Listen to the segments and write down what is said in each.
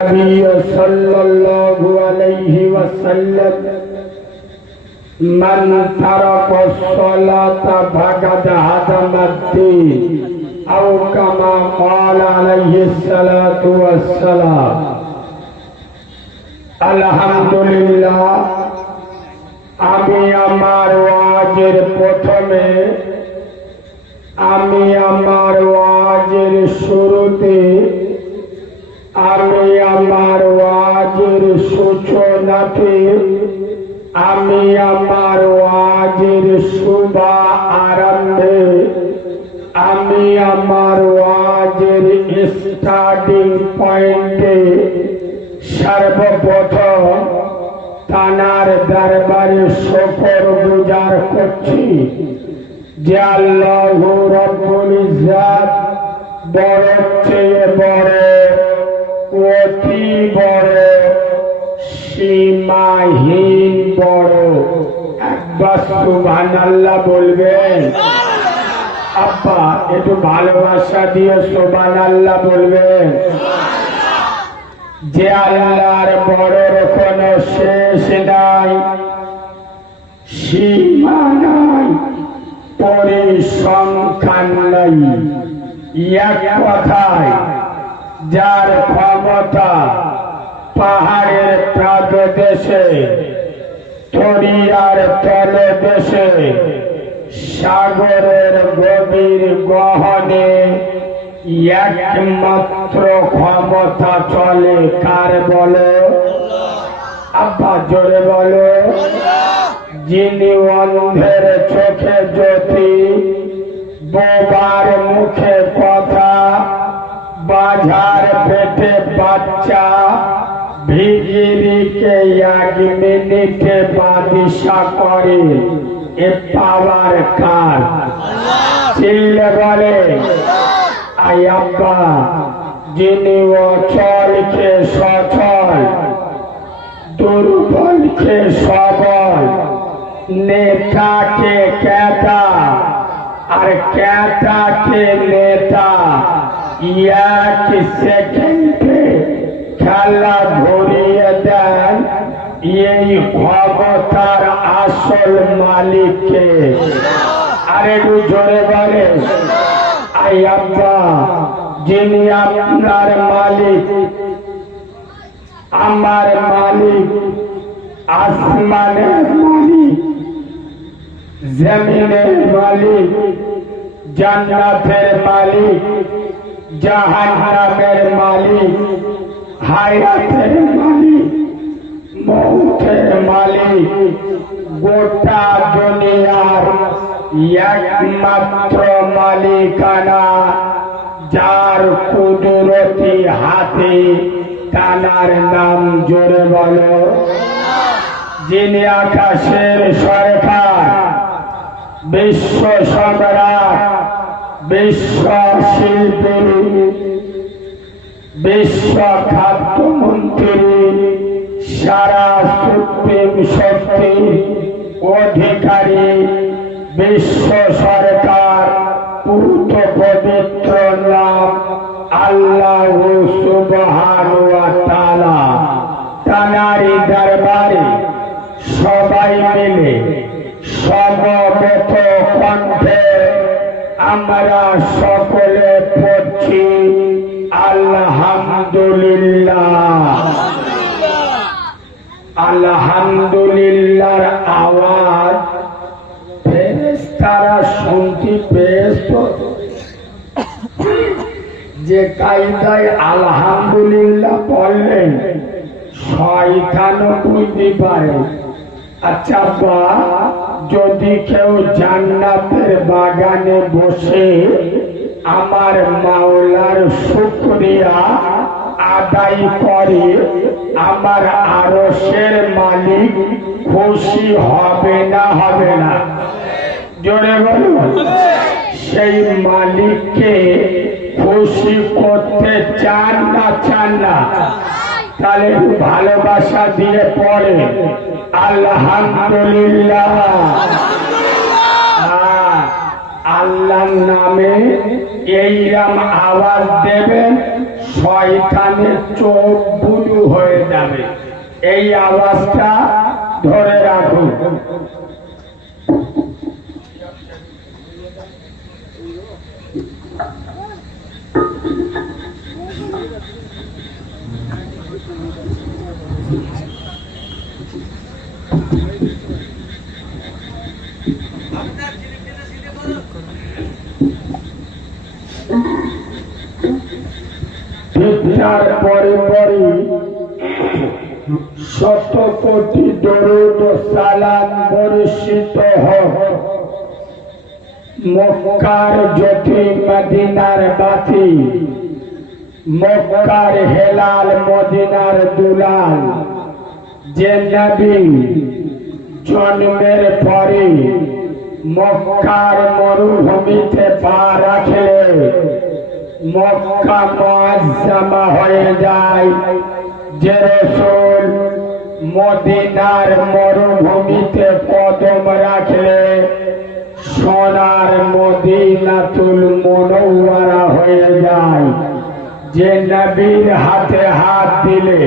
النبي صلى الله عليه وسلم من ترك الصلاة فقد هدم الدين أو كما قال عليه الصلاة والسلام الحمد لله আমি আমার ওয়াজের প্রথমে আমি আমার ওয়াজের শুরুতে আমি আমার ওয়াজের সূচনাতে আমি আমার ওয়াজের শুভ আরম্ভে আমি আমার ওয়াজের স্টার্টিং পয়েন্টে সর্বপ্রথম তানার দরবারে শুকর গুজার করছি যে আল্লাহ রব্বুল ইজ্জত বড় চেয়ে বড় অতি বড় সীমাহীন বড়। একবার সুবহানাল্লাহ বলবেন? আব্বা একটু ভালোবাসা দিয়ে সুবহানাল্লাহ বলবেন? যে আল্লাহর বড়র কোনো শেষ নাই, সীমা নাই, পরিসংখ্যান নাই। এক কথায় যার ক্ষমতা পাহাড়ের প্রাগদেশে দরিয়ার তলদেশে সাগরের গভীর গহনে একমাত্র ক্ষমতা চলে কার বলো? আব্বা জোরে বলো। যিনি অন্ধের চোখে জ্যোতি, বোবার মুখে কথা, বাজার পেটে বাচ্চা, ভিগিরিকে এক মিনিটে বাদিশা করে, এ পাওয়ার কার? চিল্লে বলে আই আব্বা। যিনি অচলকে সচল, দুর্বলকে সবল, নেতাকে ক্যাতা আর ক্যাতাকে নেতা এক সেকেন্ডে খেলা ঘুরিয়ে দেন, এই ক্ষমতার আসল মালিককে। আরে একটু জোরে বলে আই আব্বা। যিনি আপনার মালিক, আমার মালিক, আসমানের মালিক, জমিনের মালিক, জান্নাতের মালিক, জাহান্নামের মালিক, হায়াতের মালিক, মৌতের মালিক, গোটা দুনিয়ার একমাত্র মালিকানা যার কুদরতি হাতে, তার নাম জোরে বলো। যিনি আকাশের সরকার, বিশ্ব সম্রাট, বিশ্ব শিল্পী, বিশ্ব খাদ্যমন্ত্রী, সারা সুপ্রিম শক্তি অধিকারী, বিশ্ব সরকার, পূত পবিত্র নাম আল্লাহ সুবহানাহু ওয়া তাআলা। তানারি দরবারে সবাই মিলে সমবেত কণ্ঠে আমরা সকলে পড়ছি আলহামদুলিল্লাহ। আলহামদুলিল্লাহর আওয়াজ ফেরেশতারা শুনতে পেয়েছে যে কায়দায় আলহামদুলিল্লাহ বললেন শয়তানও বুঝতে পারে। আচ্ছা বা যদি কেউ জান্নাতের বাগানে বসে আমার মাওলার শুকরিয়া আদায় করে, আমার আরশের মালিক খুশি হবে না হবে না? জোরে বলুন। সেই মালিককে খুশি করতে চান না চান না? তাহলে ভালোবাসা দিয়ে পড়ে আলহামদুলিল্লাহ। আল্লাহর নামে এইরকম আওয়াজ দেবেন, শয়তানের চোখ বুলু হয়ে যাবে। এই আওয়াজটা ধরে রাখুন। ভিক্ষার পরে পরে শত কোটি দরুদ ও সালাম বর্ষিত হোক। মক্কার জ্যোতি মদিনার বাতি, মক্কার হেলাল মদিনার দুলাল, যে নবী জন্মের পরে মক্কার মরুভূমিতে পা রাখলে মক্কা মুআজ্জামা হয়ে যায়, যে রাসূল মদিনার মরুভূমিতে কদম রাখলে সোনার মদিনাতুল মুনাওয়ারা হয়ে যায়, যে নবীর হাতে হাত দিলে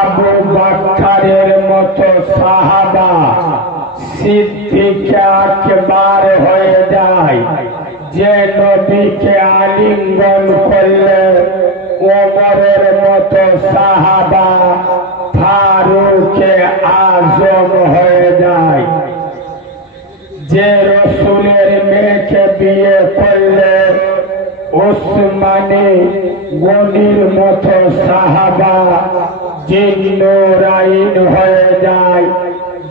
আবু বকরের মতো সাহাবা সিদ্দিক আকবার হয়ে যায়, যে নবীকে আলিঙ্গন করলে ওমরের মতো সাহাবা ফারুক আজম হয়ে যায়, যে রাসূলের মেয়েকে বিয়ে করলে উসমানে গনির মতো সাহাবা জিন্নুরাইন হয়ে যায়,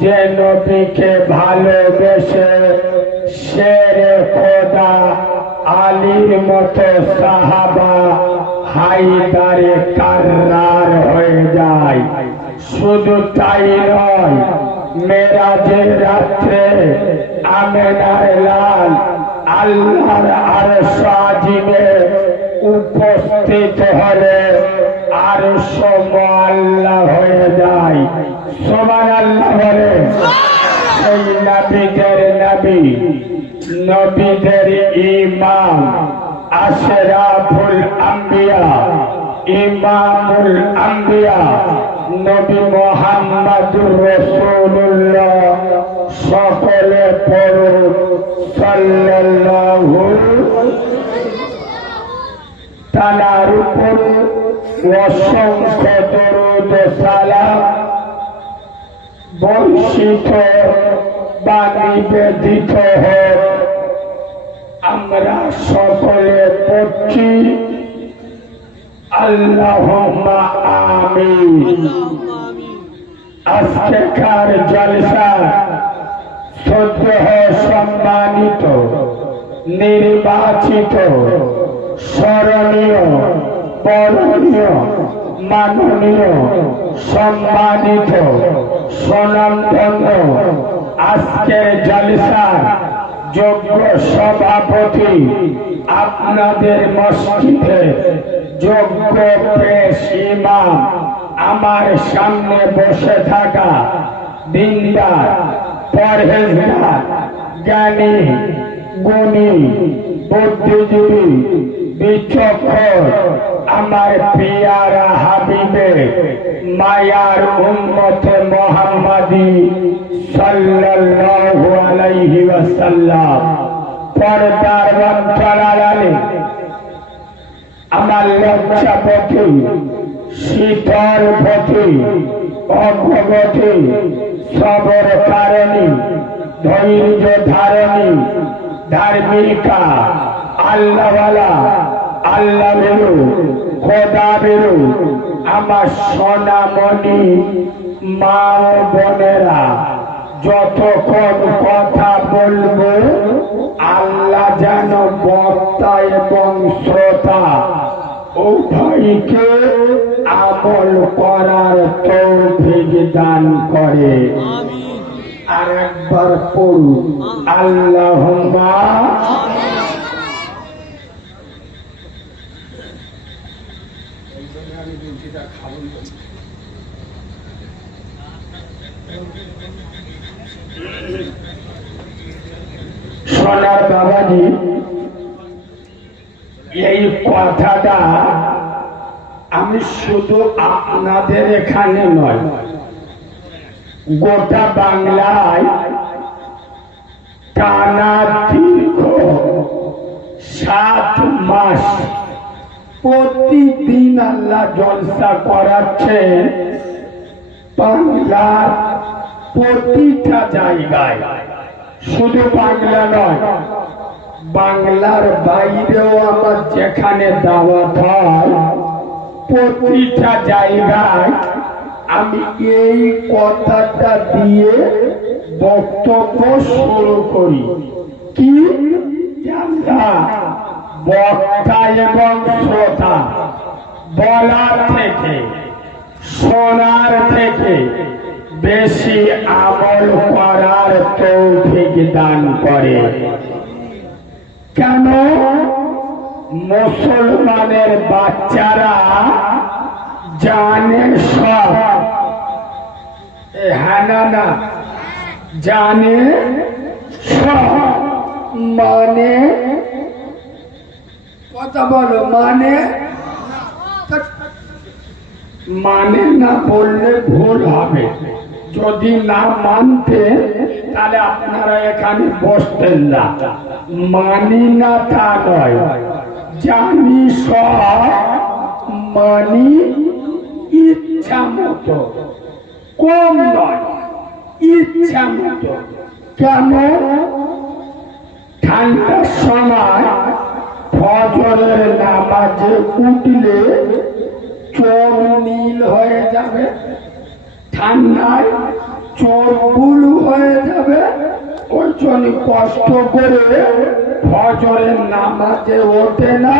যে নবীকে ভালোবেসে শেরে খোদা আলীর মতো সাহাবা হায়দারে কাররার হয়ে যায়। শুধু তাই নয়, মেরাজের রাত্রে আমেনার লাল আল্লাহর আরশ আজিমে উপস্থিত হলে আরশ মুআল্লা হয়ে যায়। সুবহানাল্লাহ বলে। সেই নবীদের নবী, নবীদের ইমাম, আশরাফুল আম্বিয়া, ইমামুল আম্বিয়া নবী মুহাম্মদুর রাসূলুল্লাহ, সকলে পড়ুন সাল্লাল্লাহু তাআলার উপর অসংখ্য দরুদ ও সালাম বর্ষিত বা নিবেদিত হোক। আমরা সকলে পড়ছি আল্লাহুম্মা আমিন। আজকের জলসা শ্রদ্ধেয় সম্মানিত নির্বাচিত স্মরণীয় বরণীয় মাননীয় সম্মানিত স্বনামধন্য আজকের জলসার যোগ্য সভাপতি, আপনাদের মসজিদে যোগ্য পেশ ইমাম, আমার সামনে বসে থাকা দিনদার পরহেজগার জ্ঞানী গুণী বুদ্ধিজীবী বিচক্ষণ আমার পিয়ারা হাবিবে মায়ার উম্মতে মুহাম্মাদি সাল্লাল্লাহু আলাইহি ওয়াসাল্লাম, পর্দার অন্তরালে আমার লজ্জাপতি শীতলপতি অগ্রগতি সবর কারণী ধৈর্য ধারণী ধার্মিকা আল্লাহওয়ালা আল্লাহ বেরু খোদা বেরু আমার সোনামণি মা ও বোনেরা, যতক্ষণ কথা বলবো আল্লাহ যেন বক্তা এবং শ্রোতা উভয়কে আমল করার তৌফিক দান করে। আর একবার পড়ুন আল্লাহুম্মা। সোনার বাবাজি, এই কথাটা আমি শুধু আপনাদের এখানে নয়, গোটা বাংলায় টানা দীর্ঘ 7 মাস প্রতিদিন আল্লাহ জলসা করাচ্ছেন বাংলার প্রতিটা জায়গায়। শুধু বাংলা নয়, বাংলার বাইরেও আমার যেখানে দাওয়াত হয় প্রতিটা জায়গায় আমি এই কথাটা দিয়ে বক্তব্য শুরু করি। কি বক্তা এবং শ্রোতা বলার থেকে শোনার থেকে বেশি আমল করার তৌফিক দান করে। কেন? মুসলমানের বাচ্চারা জানে সব, হ্যাঁ না জানে সব, মানে কথা বলো, মানে না বললে ভুল হবে। যদি না মানতে তাহলে আপনারা এখানে বসতেন না। মানি না তা নয়, জানি সব, মানি ইচ্ছা মতো, কম নয়, ইচ্ছা মতো। কেন? ঠান্ডার সময় ফজরের নামাজে উঠলে চোখ নীল হয়ে যাবে, ঠান্ডায় চোখ বুলু হয়ে যাবে, ওই জন্য কষ্ট করে ফজরের নামাজে ওঠে না।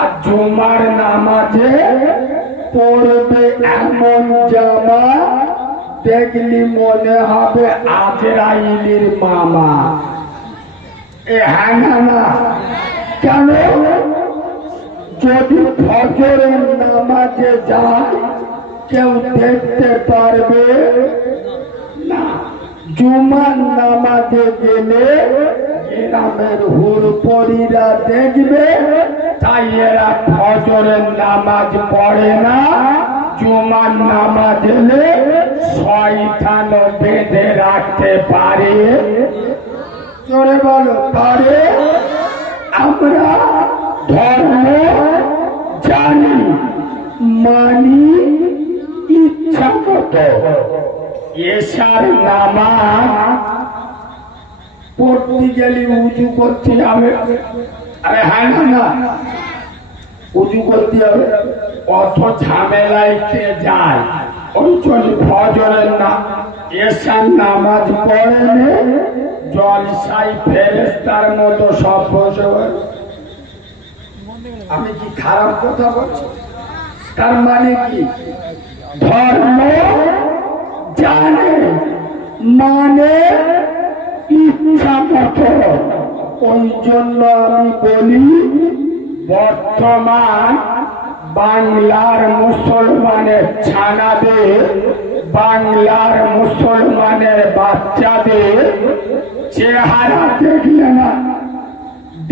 আর জুমার নামাজে পড়বে এমন জামা দেখলি মনে হবে আজরাইলের মামা। হ্যাঁ না? কেন? যদি ফজরের নামাজে যায় কেউ দেখতে পারবে না, জুমার নামাজে গেলে গ্রামের হুরপরিরা দেখবে, তাই এরা ফজরের নামাজ পড়ে না। জুমার নামাজ এলে শয়তান বেঁধে রাখতে পারে। জোরে বলো, পারে। আমরা ধর্ম জানি, মানি ইচ্ছা মতো। এশার নামাজ পড়তে গেলে উজু করতে হবে। আরে হ্যাঁ না, উজু করতে হবে। অত ঝামেলায় কে যায়? ওই জন্য ফজরের না এশার নামাজ পড়েনে জলসাই ফেরেশতার মতো সব বসে। আমি কি খারাপ কথা বলছি? তার মানে কি? ধর্ম জানে, মানে ইচ্ছা মতো। ওই জন্য আমি বলি, বর্তমান বাংলার মুসলমানের ছানাদের, বাংলার মুসলমানের বাচ্চাদের চেহারা দেখলে না,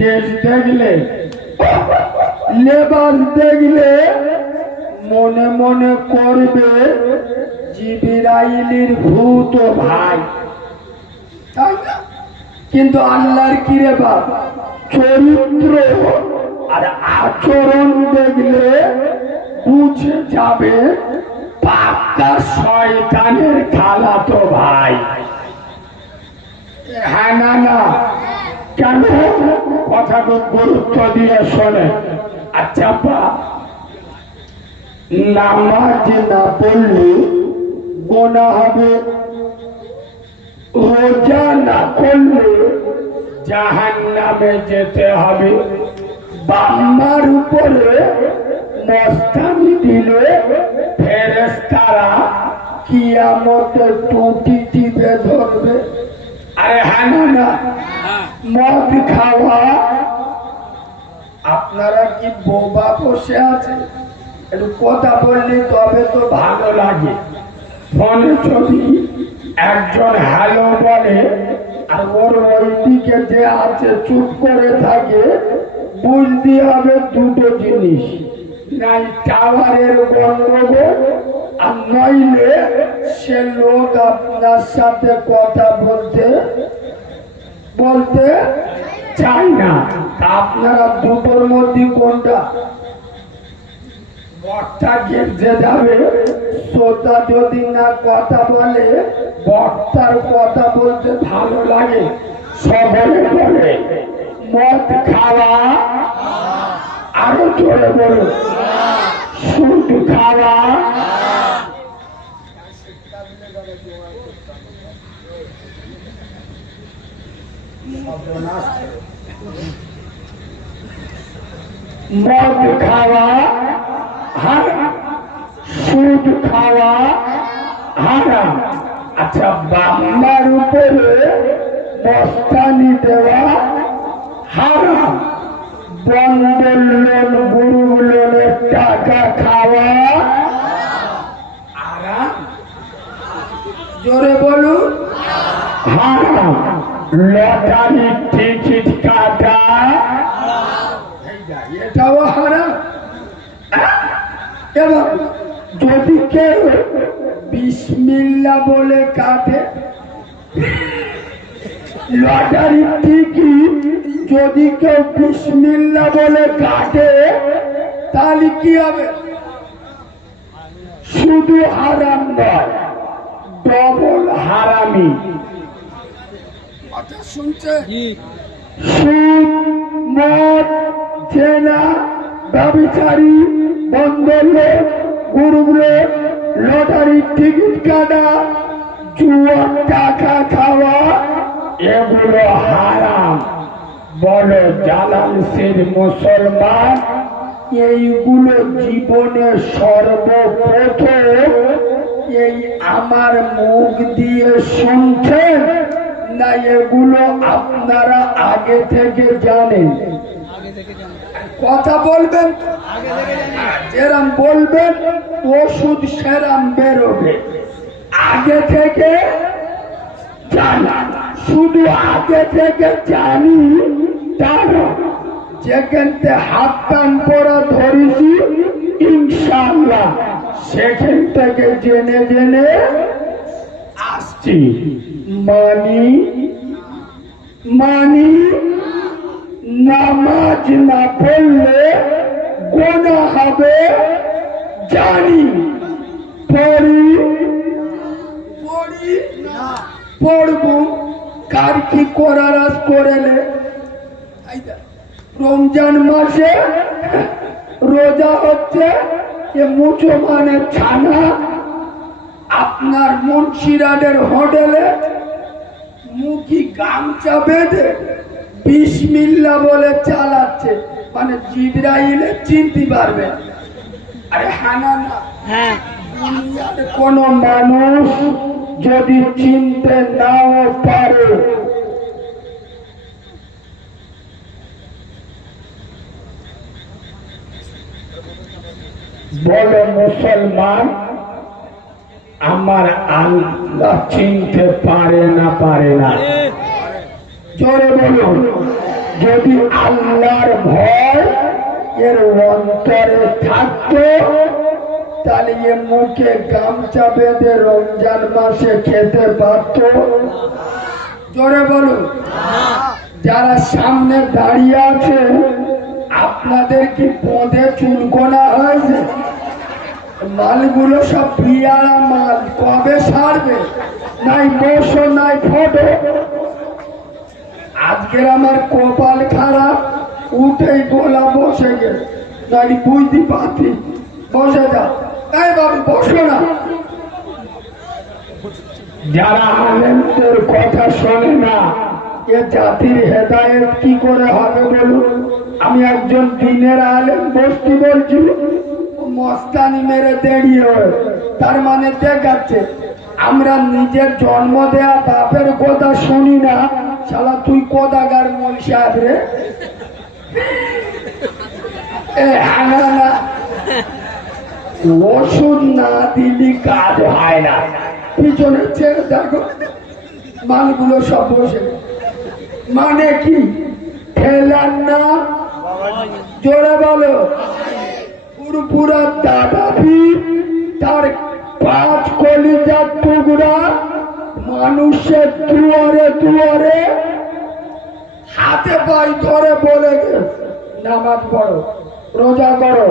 দেশ দেখলে, লেবাস দেখলে মনে মনে করবে জিবরাইলের ভূত ভাই, তাই না? কিন্তু আল্লাহর কি রে বাপ, চরিত্র আর আচরণ দেখলে বুঝে যাবে পাক্কা শয়তানের খালাতো ভাই। হ্যাঁ না? কেন? কথাটা গুরুত্ব দিয়ে শোনে। আচ্ছা বা নামাজ না পড়লে গোনাহ হবে, রোজা না করলে জাহান্নামে যেতে হবে, বাম্মার উপরে মস্তানি দিলে ফেরেশতারা কিয়ামতে টুটি টিপে ধরবে। আরে হ্যাঁ না? মদ খাওয়া, আপনারা কি বোবা বসে আছে? একটু কথা বললে তবে তো ভালো লাগে। ফোনে যদি একজন হ্যালো বলে আর ওর ওইদিকে যে আছে চুপ করে থাকে, বুঝতে হবে দুটো জিনিস, নাই টাওয়ারের গন্ডগোল, আর নইলে সে লোক আপনার সাথে কথা বলতে বলতে চায় না। আপনারা দুটোর মধ্যে কোনটা? বক্তা গেঁজে যাবে, শ্রোতা যদি না কথা বলে, বক্তার কথা বলতে ভালো লাগে। সকলে বলে মদ খাওয়া, আরো জোরে বলো সুদ খাওয়া, মদ খাওয়া হারাম, সুদ খাওয়া হারাম। আচ্ছা, বাংলার উপরে মস্তানি দেওয়া হারাম, বন্ধন লোন, গুরু লোনের টাকা খাওয়া হারাম। জোরে বলুন হারাম। লটারি টিকিট কাটা এটাও হারাম। এবং যদি কেউ বিসমিল্লাহ বলে কাটে, লটারির টিকিট যদি কেউ বিসমিল্লাহ বলে কাটে, তাহলে কি হবে? শুধু হারাম নয়, ডবল হারামি। কথা শুনছে? সুদ, মদ, জেনা, ব্যভিচারী, বন্ধন, গুরুগুলো, লটারির টিকিট কাটা, জুয়ার টাকা খাওয়া, এগুলো হারাম। বলো জালালসের মুসলমান, এইগুলো জীবনে সর্বপ্রথম এই আমার মুখ দিয়ে শুনছেন না এগুলো আপনারা আগে থেকে জানেন? কথা বলবেন, যেরাম বলবেন ওষুধ সেরাম বেরোবে। আগে থেকে জানি, শুধু আগে থেকে জানি তার যেখানতে হাত টান করা ধরেছি, ইনশাআল্লাহ সেখান থেকে জেনে জেনে আসছি। মানি নামাজ না পড়লে গোনা হবে জানি, পড়ব কার কি করার আজ করেলে। রমজান মাসে রোজা হচ্ছে, এ মুসলমানের ছানা আপনার মুন্সিরাটের হোটেলে মুখি গামছা বেঁধে বিসমিল্লাহ বলে চালাচ্ছে, মানে জিবরাইলে চিনতে পারবে। আরে হানা না, দুনিয়ার কোন মানুষ যদি চিনতে নাও পারে, বলে মুসলমান আমার আল্লাহ চিনতে পারে না, পারে না। জোরে বলুন, যদি আল্লাহর ভয় এর অন্তরে থাকতো, তাহলে এ মুখে গামছা বেঁধে রমজান মাসে খেতে পারত। জোরে বলুন, যারা সামনে দাঁড়িয়ে আছে আপনাদের কি পদে চুলকোনা হয়েছে? মালগুলো সব পিয়ারা মাল, কবে সারবে? নাই বসো নাই ফটো। আজকের আমার কপাল খারাপ, উঠেই গোলা বসে গেল, নাই বুঝতে পারছি। বসে যা, এই বাবু বসো না। যারা আলেমদের কথা শোনে না, এ জাতির হেদায়েত কি করে হবে বলুন? আমি একজন দিনের আলেম বসতি বলছি, মস্তানি মেরে দেরিয়ে হয়, তার মানে দেখাচ্ছে আমরা নিজের জন্ম দেয়া বাপের কথা শুনি না। শালা তুই কোদাগার মল সাহেব রে, ওষুধ না দিলি কাজ হয় না। পিছনে চেয়ে দেখো, মালগুলো সব বসে। মানে কি? ঠেলার না, জোরে বলো। পুরপুরা দাদাবি তার 5 কলিজার টুকরা মানুষের দুয়ারে দুয়ারে হাতে পায়ে ধরে বলে গেছে নামাজ পড়ো, রোজা করো,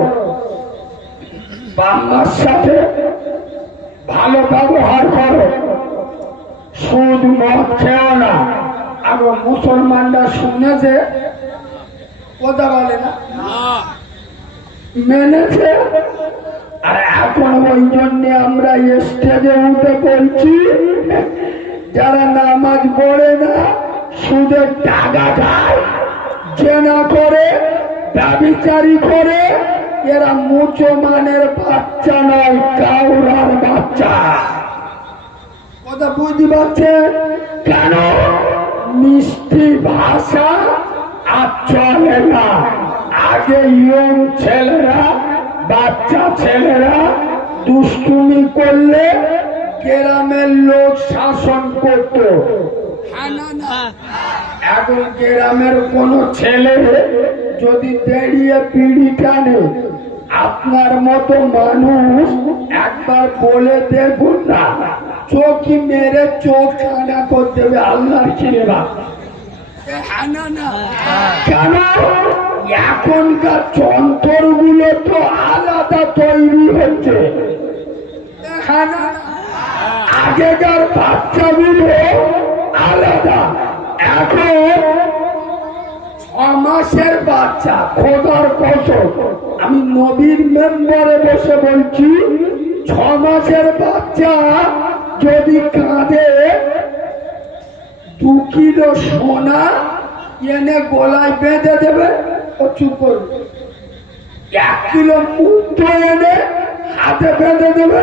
বাম্মার সাথে ভালো ব্যবহার করো, সুদ মদ খেও না। আর মুসলমানরা শুনেছে, কথা বলে না, মেনেছে। আর এখন ওই জন্য আমরা স্টেজে উঠে বলছি, যারা নামাজ পড়ে না, সুদের টাকা খায়, জেনা করে, ব্যভিচারী করে, এরা মুসলমানের বাচ্চা নয়, কাউরার বাচ্চা। কথা বুঝতে পারছে? কেন? মিষ্টি ভাষা আর চলে না। আগে ইয়ং ছেলেরা, বাচ্চা ছেলেরা দুষ্টুমি করলে গ্রামের লোক শাসন করত। এখন গ্রামের কোন ছেলে যদি দাঁড়িয়ে বিড়ি টানে, আপনার মতো মানুষ একবার বলে দেখুন না, চোখি মেরে চোখ কানা করে দেবে। আল্লাহর খিরে বা কেন? এখনকার যন্ত্রগুলো তো আলাদা তৈরি হচ্ছে। আগেকার বাচ্চাগুলো আলাদা। এখন 6 মাসের বাচ্চা, খোদার কসম, আমি নবীর মেম্বারে বসে বলছি, 6 মাসের বাচ্চা যদি কাঁদে, 2 কিলো সোনা এনে গলায় বেঁধে দেবে, ও চুপ করবে। 1 কিলো মুক্ত এনে হাতে বেঁধে দেবে,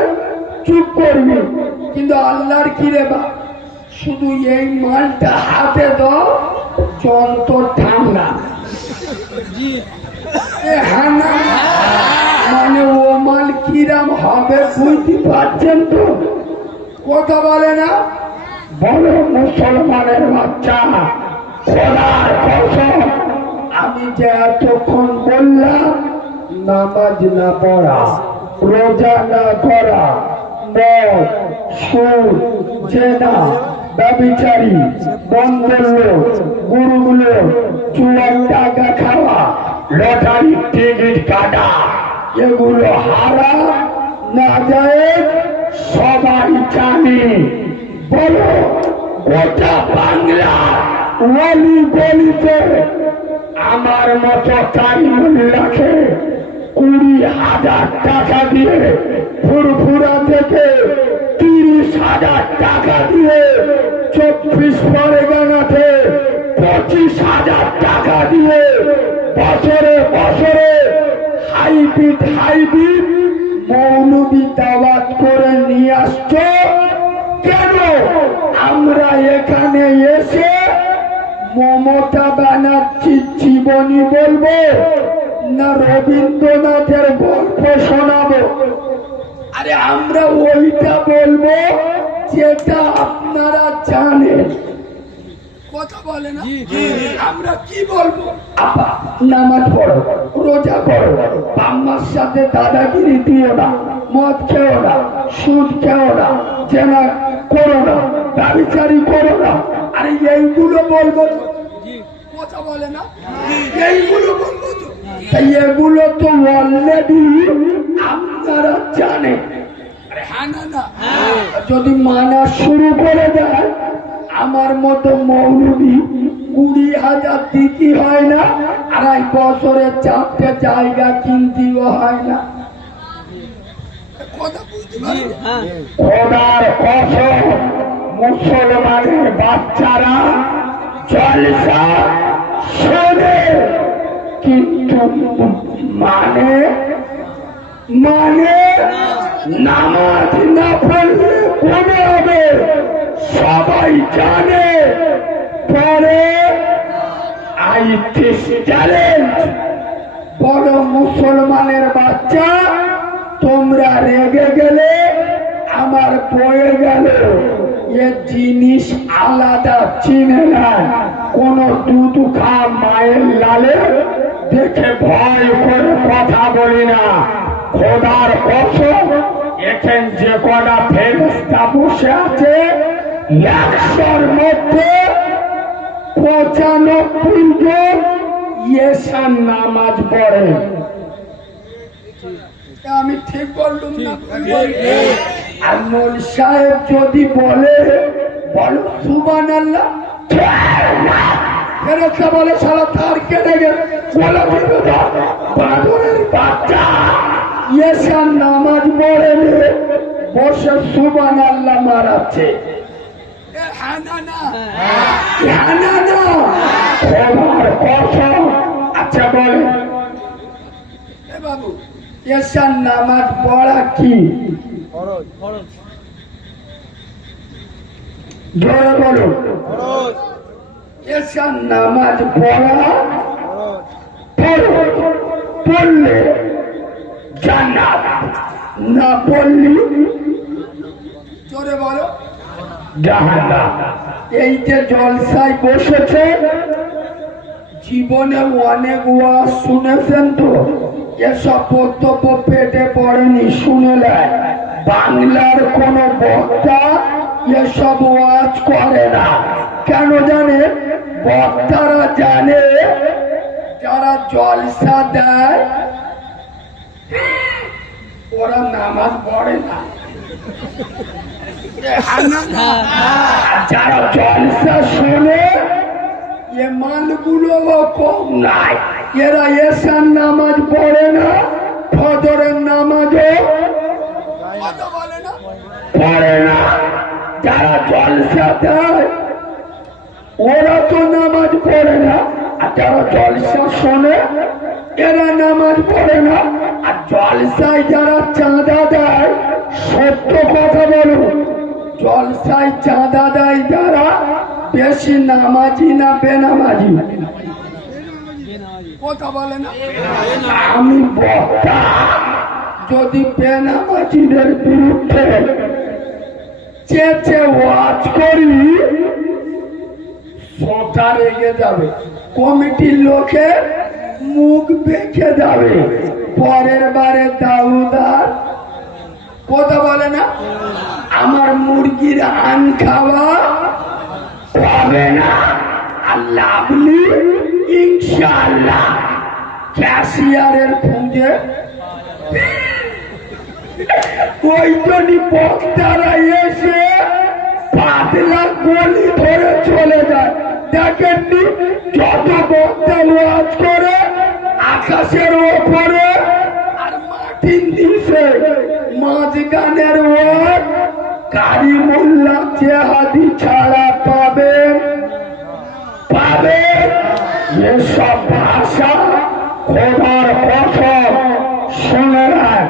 চুপ করবে। কিন্তু আল্লাহর কিরে বা, শুধু এই মালটা হাতে দাও, যন্ত্র ঠান্ডা। মানে ও মাল কিরাম হবে বুঝতে পারছেন তো? কথা বলে না? বলো মুসলমানের বাচ্চা, খোদার কসম, আমি যে এতক্ষণ বললাম, নামাজ না পড়া, রোজা না করা, মদ, সুদ, জেনা, ব্যভিচারী, বন্ধুগুলো, গুরুগুলো, চুয়ার টাকা খাওয়া, লটারি টিকিট কাটা, এগুলো হারাম না যায়, সবাই জানি। বলো গোটা বাংলা ওয়ালি গলিতে আমার মতো কারিমুল্লাহকে 20,000 টাকা দিয়ে, ফুরফুরা থেকে 30,000 টাকা দিয়ে, 24 পরগনাতে 25,000 টাকা দিয়ে, বছরে বছরে হাইব্রিড মৌলবি দাওয়াত করে নিয়ে আসছো কেন? আমরা এখানে এসে মমতা ব্যানার্জির জীবনী বলবো না রবীন্দ্রনাথের গল্প শোনাবো? আরে আমরা ওইটা বলবো যেটা আপনারা জানেন। কথা বলে না? আমরা কি বলবো? আপা নামাজ পড়ো, রোজা করো, বাম্মার সাথে দাদাগিরি দিও না, মদ খেও না, সুদ খেও না, জেনা করো না, ব্যভিচারী করো না। আরে এইগুলো বলবো। কথা বলে না? এইগুলো বলবো তো। তাই এগুলো তো অলরেডি আপনারা জানেন। যদি মানা শুরু করে দেয়, আমার মতো মৌলবি 20,000 দিতে হয় না, 2.5 বছরে 4টে জায়গা কিনতেও হয় না। খোদার কসম, মুসলমানের বাচ্চারা জলসা শোনে, কিন্তু মানে নামাজ না পড়লে কমে হবে, সবাই জানে। পরে চ্যালেঞ্জ, বড় মুসলমানের বাচ্চা, তোমরা রেগে গেলে আমার বয়ে গেল, এ জিনিস আলাদা চিনে নেয়। কোন দুধ খা মায়ের লালে দেখে ভয় করে কথা বলি না। খোদার কসম, এখান যে কটা ফেরেশতা বসে আছে 100-র মধ্যে 95 জন এশার নামাজ পড়ে। আমি ঠিক বললাম না? আর মোল সাহেব যদি বলে বলো সুবহানাল্লাহ, ফেরেশতা বলে সারা তার কেটে গেল। বলা দিবে বাদরের বাচ্চা এশার নামাজ পড়ে বসে সুবহানাল্লাহ মারাচ্ছে। আচ্ছা বলে বাবু, এশার নামাজ পড়া কি জোরে বলো? এশার নামাজ পড়া পড়লে জান্নাত, না পড়লি জোরে বলো জাহান্নাম। এই যে জলসায় বসেছে, জীবনে অনেক ওয়াজ শুনেছেন তো? এসব বক্তব্য পেটে পড়েনি, শুনে নেয়। বাংলার কোন বক্তা এসব ওয়াজ করে না। কেন জানে? বক্তারা জানে যারা জলসা দেয় ওরা নামাজ পড়ে না। যারা জলসা শোনে এ মালগুলো কম নাই। এরা এশার নামাজ পড়ে না, ফজরের নামাজও পড়ে না। যারা জলসা দেয় ওরা তো নামাজ পড়ে না, আর যারা জলসা শোনে এরা নামাজ পড়ে না। আর জলসায় যারা চাঁদা দেয়, সত্য কথা বলো, জলসায় চাঁদা দেয় যারা বেশি নামাজি না বেনামাজি? কথা বলে না? আমি বক্তা যদি বেনামাজিদের বিরুদ্ধে চেঁচে ওয়াজ করি, সোটা রেগে যাবে, কমিটির লোকের মুখ বেঁকে যাবে। পরের বারে দাউদার কথা বলে না, আমার মুরগির আন খাওয়া হবে না। আল্লাহ বলি ইনশাআল্লাহ ক্যাশিয়ারের খুঁজে ওই জন্য বক্তারা এসে পাতলা গলি ধরে চলে যায়। দেখেননি যত বক্তা ওয়াজ করে আকাশের ওপরে আর মাটির নিচে মাঝখানের ওয়াজ কারিমুল্লাহ জেহাদি ছাড়া পাবেন এসব ভাষা খোদার কসম শুনে নেয়।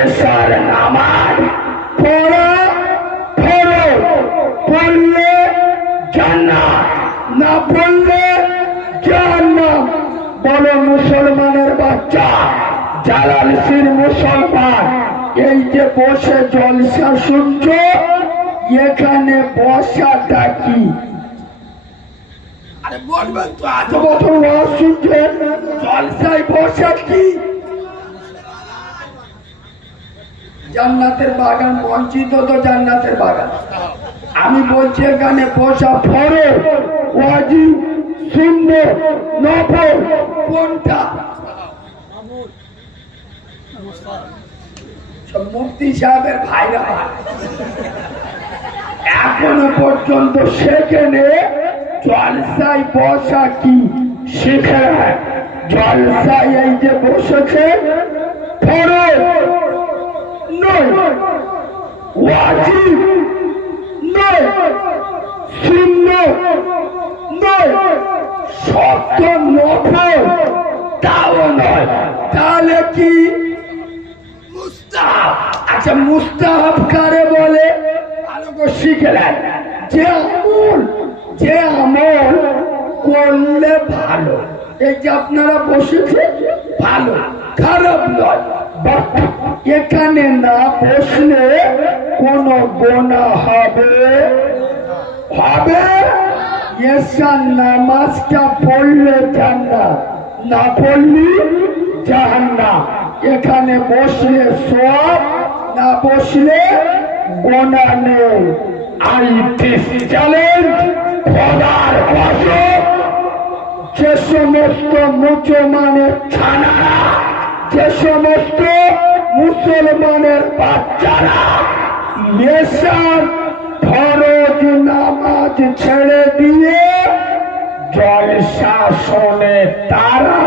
এশার নামাজ পড়া ফরজ, পড়লে জান্নাত, না পড়লে জাহান্নাম। বলো মুসলমানের বাচ্চা, জালালসির মুসলমান, এই যে বসে জলসা শুনছ, এখানে বসাটা কি? আরে বলবেন তো, এত বছর ওয়াজ শুনছেন, জলসায় বসা কি? জান্নাতের বাগান, বঞ্চিত তো জান্নাতের বাগান। আমি বলছি এখানে বসা ফরজ, ওয়াজিব, সুন্নাত, নফল কোনটা? মুফতি সাহেবের ভাইরা এখনো পর্যন্ত সেখানে জলসায় বসা কি শিখে নেয়। জলসায় এই যে বসেছে ফরজ নয়, ওয়াজিব নয়, সুন্নাত নয়, শর্ত নফল তাও নয়, তাহলে কি মুস্তাহাব? আচ্ছা মুস্তাহাব কারে বলে? ভালো করে শিখে নেন। যে আমল করলে ভালো, এই যে আপনারা বসেছে ভালো, খারাপ নয়। এখানে না বসলে কোনো গোনা হবে হবে এসার নামাজটা পড়লে জান্নাত, না পড়লি জাহান্নাম। এখানে বসলে সব, না বসলে গোনা নেই। আর চ্যালেঞ্জ খোদার কসম, যে সমস্ত মুসলমানের ছানারা, যে সমস্ত মুসলমানের বাচ্চারা এসার ফরজ নামাজ ছেড়ে দিয়ে জলসা শোনে, তারা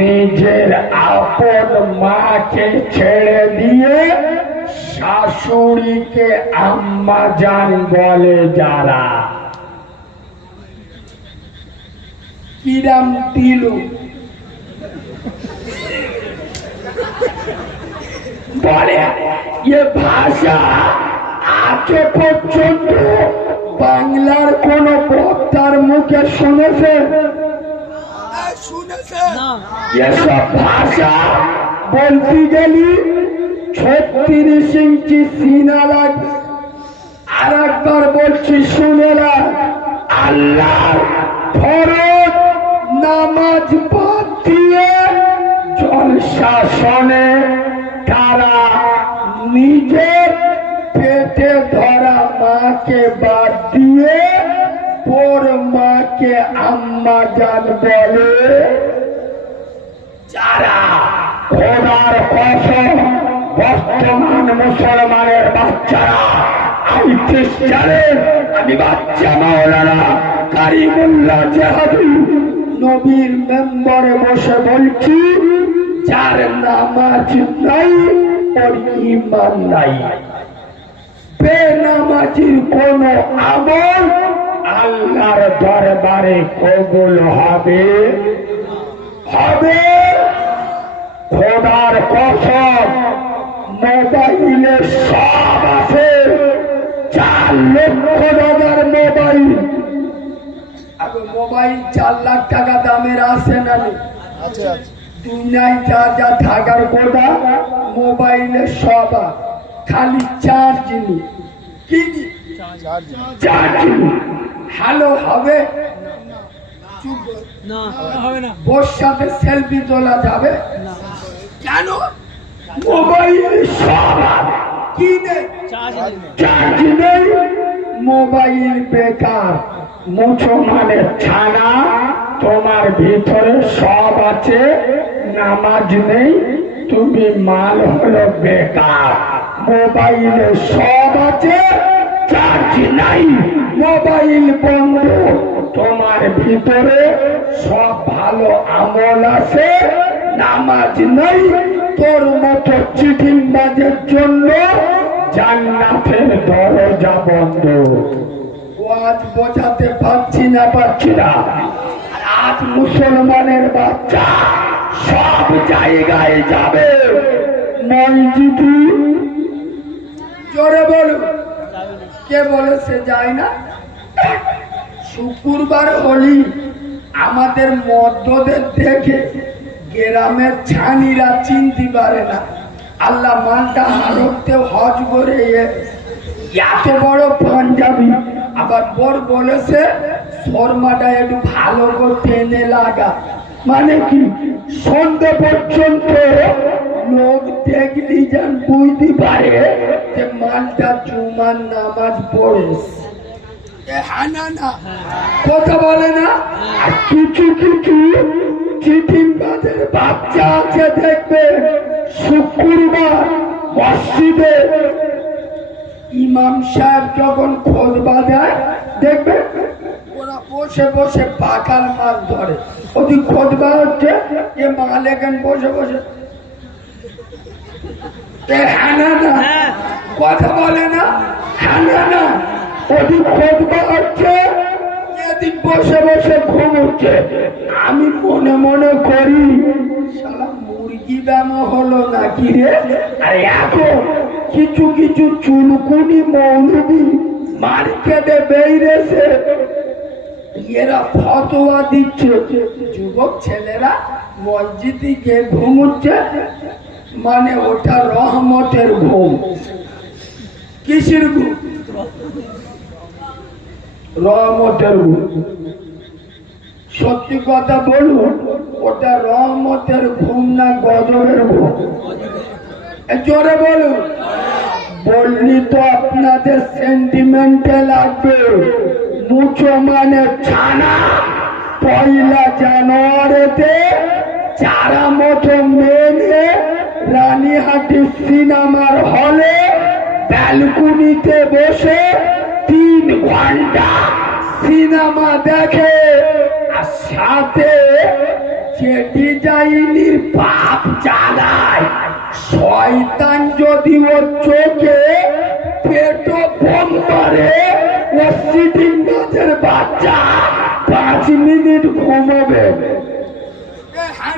নিজের আপন মাকে ছেড়ে দিয়ে শাশুড়িকে আম্মা জান বলে যারা, কিরাম দিল বলে এ ভাষা আজও পর্যন্ত বাংলার কোন বক্তার মুখে শুনেছেন? এসব ভাষা বলতে গেলি 36 ইঞ্চি সিনা লাগবে। আর একবার বলছি শুনে না, আল্লাহ ফরজ নামাজ বাদ দিয়ে জলসা শোনে, তারা নিজের পেটে ধরা মাকে বাদ দিয়ে ওর মাকে আম্মা জান বলে যারা। খোদার কসম, বর্তমান মুসলমানের বাচ্চারা আইটিস জানেন, আমি বাচ্চা মাওলানা কারিমুল্লাহ জাহাদি নবীর মেম্বারে বসে বলছি, যার নামাজ নাই ওর ঈমান নাই। বেনামাজির কোন আমল আল্লাহর দরবারে কবুল হবে হবে। খোদার কসম, মোবাইলে সব আছে, 4 লক্ষ টাকার মোবাইল। মোবাইল 4 লাখ টাকা দামের আছে না? দুনিয়ায় যা যা থাকার কথা মোবাইলে সব, খালি চার্জ নেই। কি হ্যালো হবে ওর সাথে সেলফি তোলা যাবে কেন? মোবাইল সব, কি নেই? চার্জ নেই, মোবাইল বেকার। মুসলমানের ছানা তোমার ভিতরে সব আছে, নামাজ নেই, তুমি মাল হলো বেকার। মোবাইলে সব আছে, চার্জ নাই, মোবাইল বন্ধ, তোমার ভিতরে সব ভালো আমল আছে, নামাজ নেই। তোর মতো চিঠিংবাজের জন্য জান্নাতের দরজা বন্ধ। আজ বোঝাতে পারছি না। আজ মুসলমানের বাচ্চা সব জায়গায় যাবে, মসজিদে জোরে বলুন, কে বলেছে যায় না? শুক্রবার হলি আমাদের মদ্যদের দেখে গ্রামের ছানিরা চিনতে পারে না। আল্লাহ মানটা হারতে হজ করে এত বড় পাঞ্জাবি, আবার বর বলেছে শর্মাটা একটু ভালো করে টেনে লাগা। মানে কি, সন্ধ্যে পর্যন্ত লোক দেখলি যেন বুঝতে পারে যে মানটা জুমার নামাজ পড়ে। কথা বলে না? আর কিছু কিছু চিঠিংবাজের বাচ্চা আছে, দেখবে শুক্রবার মসজিদে ইমাম সাহেব যখন খোদবা দেয়, দেখবে ওরা বসে বসে পাকাল মাছ ধরে। ওদিক খোদবা হচ্ছে, এ মাল এখানে বসে বসে কথা বলে না, না ওদিক খোদবা হচ্ছে, এদিক বসে বসে ঘুমোচ্ছে। আমি মনে মনে করি শালা মুরগি ব্যামো হলো নাকি রে। আর এখন কিছু কিছু চুলকুনি মৌলবি মার্কেটে বেরিয়েছে, এরা ফতোয়া দিচ্ছে যুবক ছেলেরা মসজিদে গিয়ে ঘুমোচ্ছে, মানে ওটা রহমতের ঘুম। কিসের ঘুম? রহমতের ঘুম। সত্যি কথা বলুন, ওটা রহমতের ঘুম না গজবের ঘুম? জোরে বলুন। বললি তো আপনাদের সেন্টিমেন্টে লাগবে। মুচো মানে ছানা, পয়লা জানুয়ারিতে চারা মতো মেনে রানীহাটি সিনেমার হলে ব্যালকনিতে বসে 3 ঘন্টা সিনেমা দেখে, আর সাথে যে ডিজাইনের পাপ চালায়, শয়তান যদি ওর চোখে পেট বোম মারে, ও সিটিং গাছের বাচ্চা 5 মিনিট ঘুমাবে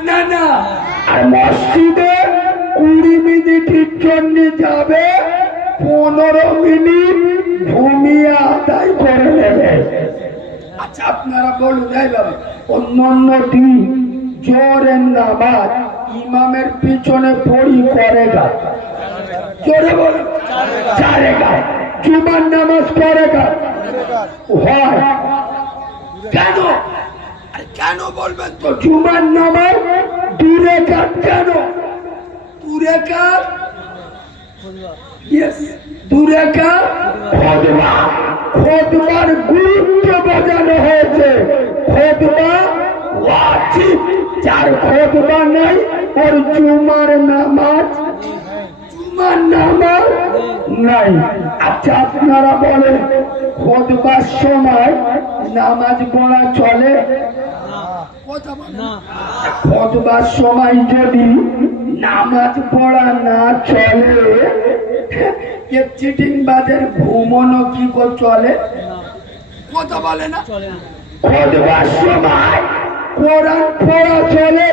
না না। আর মসজিদে 20 মিনিটের জন্য যাবে, 15 মিনিট ঘুমিয়ে আদায় করে নেবে। আচ্ছা আপনারা বলুন, অন্য দিন জোরের নামাজ ইমামের পিছনে পড়ি করেগা? জোরে বলুন। 4 রেখাত। জুমার নামাজ করেগা? হয়। কেন? কেন বলবেন তো? জুমার নামাজ 2 রেখাত। কেন 2 রেখাত? 2 রেখাত খুতবা। খুতবার গুরুত্ব বোঝানো হয়েছে। খুতবা ওয়াজিব, যার খুতবা নাই ওর জুমার নামাজ নাই। আচ্ছা আপনারা বলেন, খুতবার সময় নামাজ পড়া চলে? খুতবার সময় যদি নামাজ পড়া না চলে, চিটিং বাজের ঘুমনো কি করে চলে? কথা বলে না। খুতবার সময় কোরআন পড়া চলে?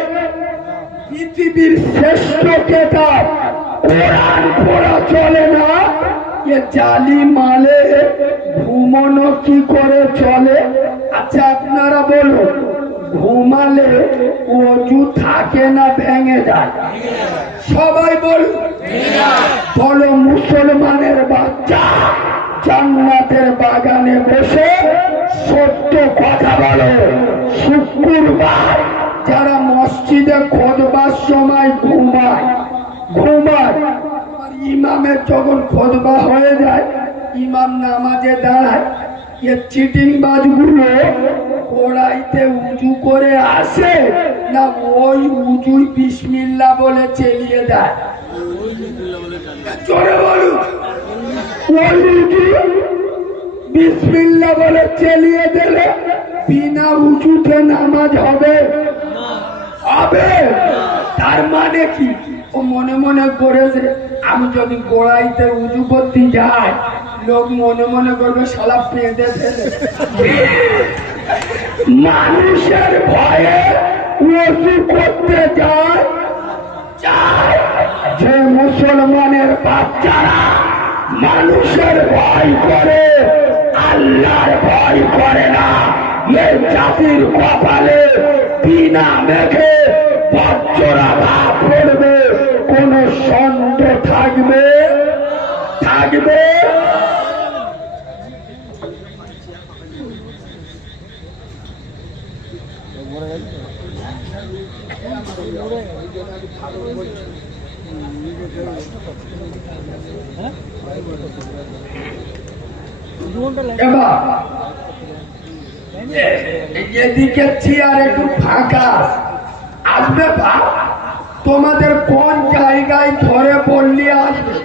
পৃথিবীর শ্রেষ্ঠ কিতাব কোরআন পড়া চলে না? জালি মালে ঘুমনো কি করে চলে? আচ্ছা আপনারা বলুন, ঘুমালে অজু থাকে না ভেঙে যায়? সবাই বলুন। বলো মুসলমানের বাচ্চা, জান্নাতের বাগানে বসে সত্য কথা বলো। শুক্রবার যারা মসজিদে খুতবার সময় ঘুমায়, ইমামের যখন খুতবা হয়ে যায়, ইমাম নামাজে দাঁড়ায়, চিটিং বাজগুলো কোড়াইতে উজু করে আসে না ওই উজুই বিসমিল্লাহ বলে চালিয়ে দেয়? জোরে বলুন। ওই উজু বিসমিল্লাহ বলে চালিয়ে দিলে বিনা উজুতে নামাজ হবে? হবে। তার মানে কি? ও মনে মনে করেছে আমি যদি গোড়াইতে উজু করতে যাই, লোক মনে মনে করবে শালা পেঁদে ফেলে। মানুষের ভয়ে উজু করতে যায় যে মুসলমানের বাচ্চারা মানুষের ভয় করে, আল্লাহর ভয় করে না, এই জাতির কপালে বিনা মেঘে বজ্রা ভাব পড়বে, কোন সন্দেহ থাকবে? এদিকে চেয়ার একটু ফাঁকা আসবে। ভাব তোমাদের কোন জায়গায় ধরে বললি আসবে?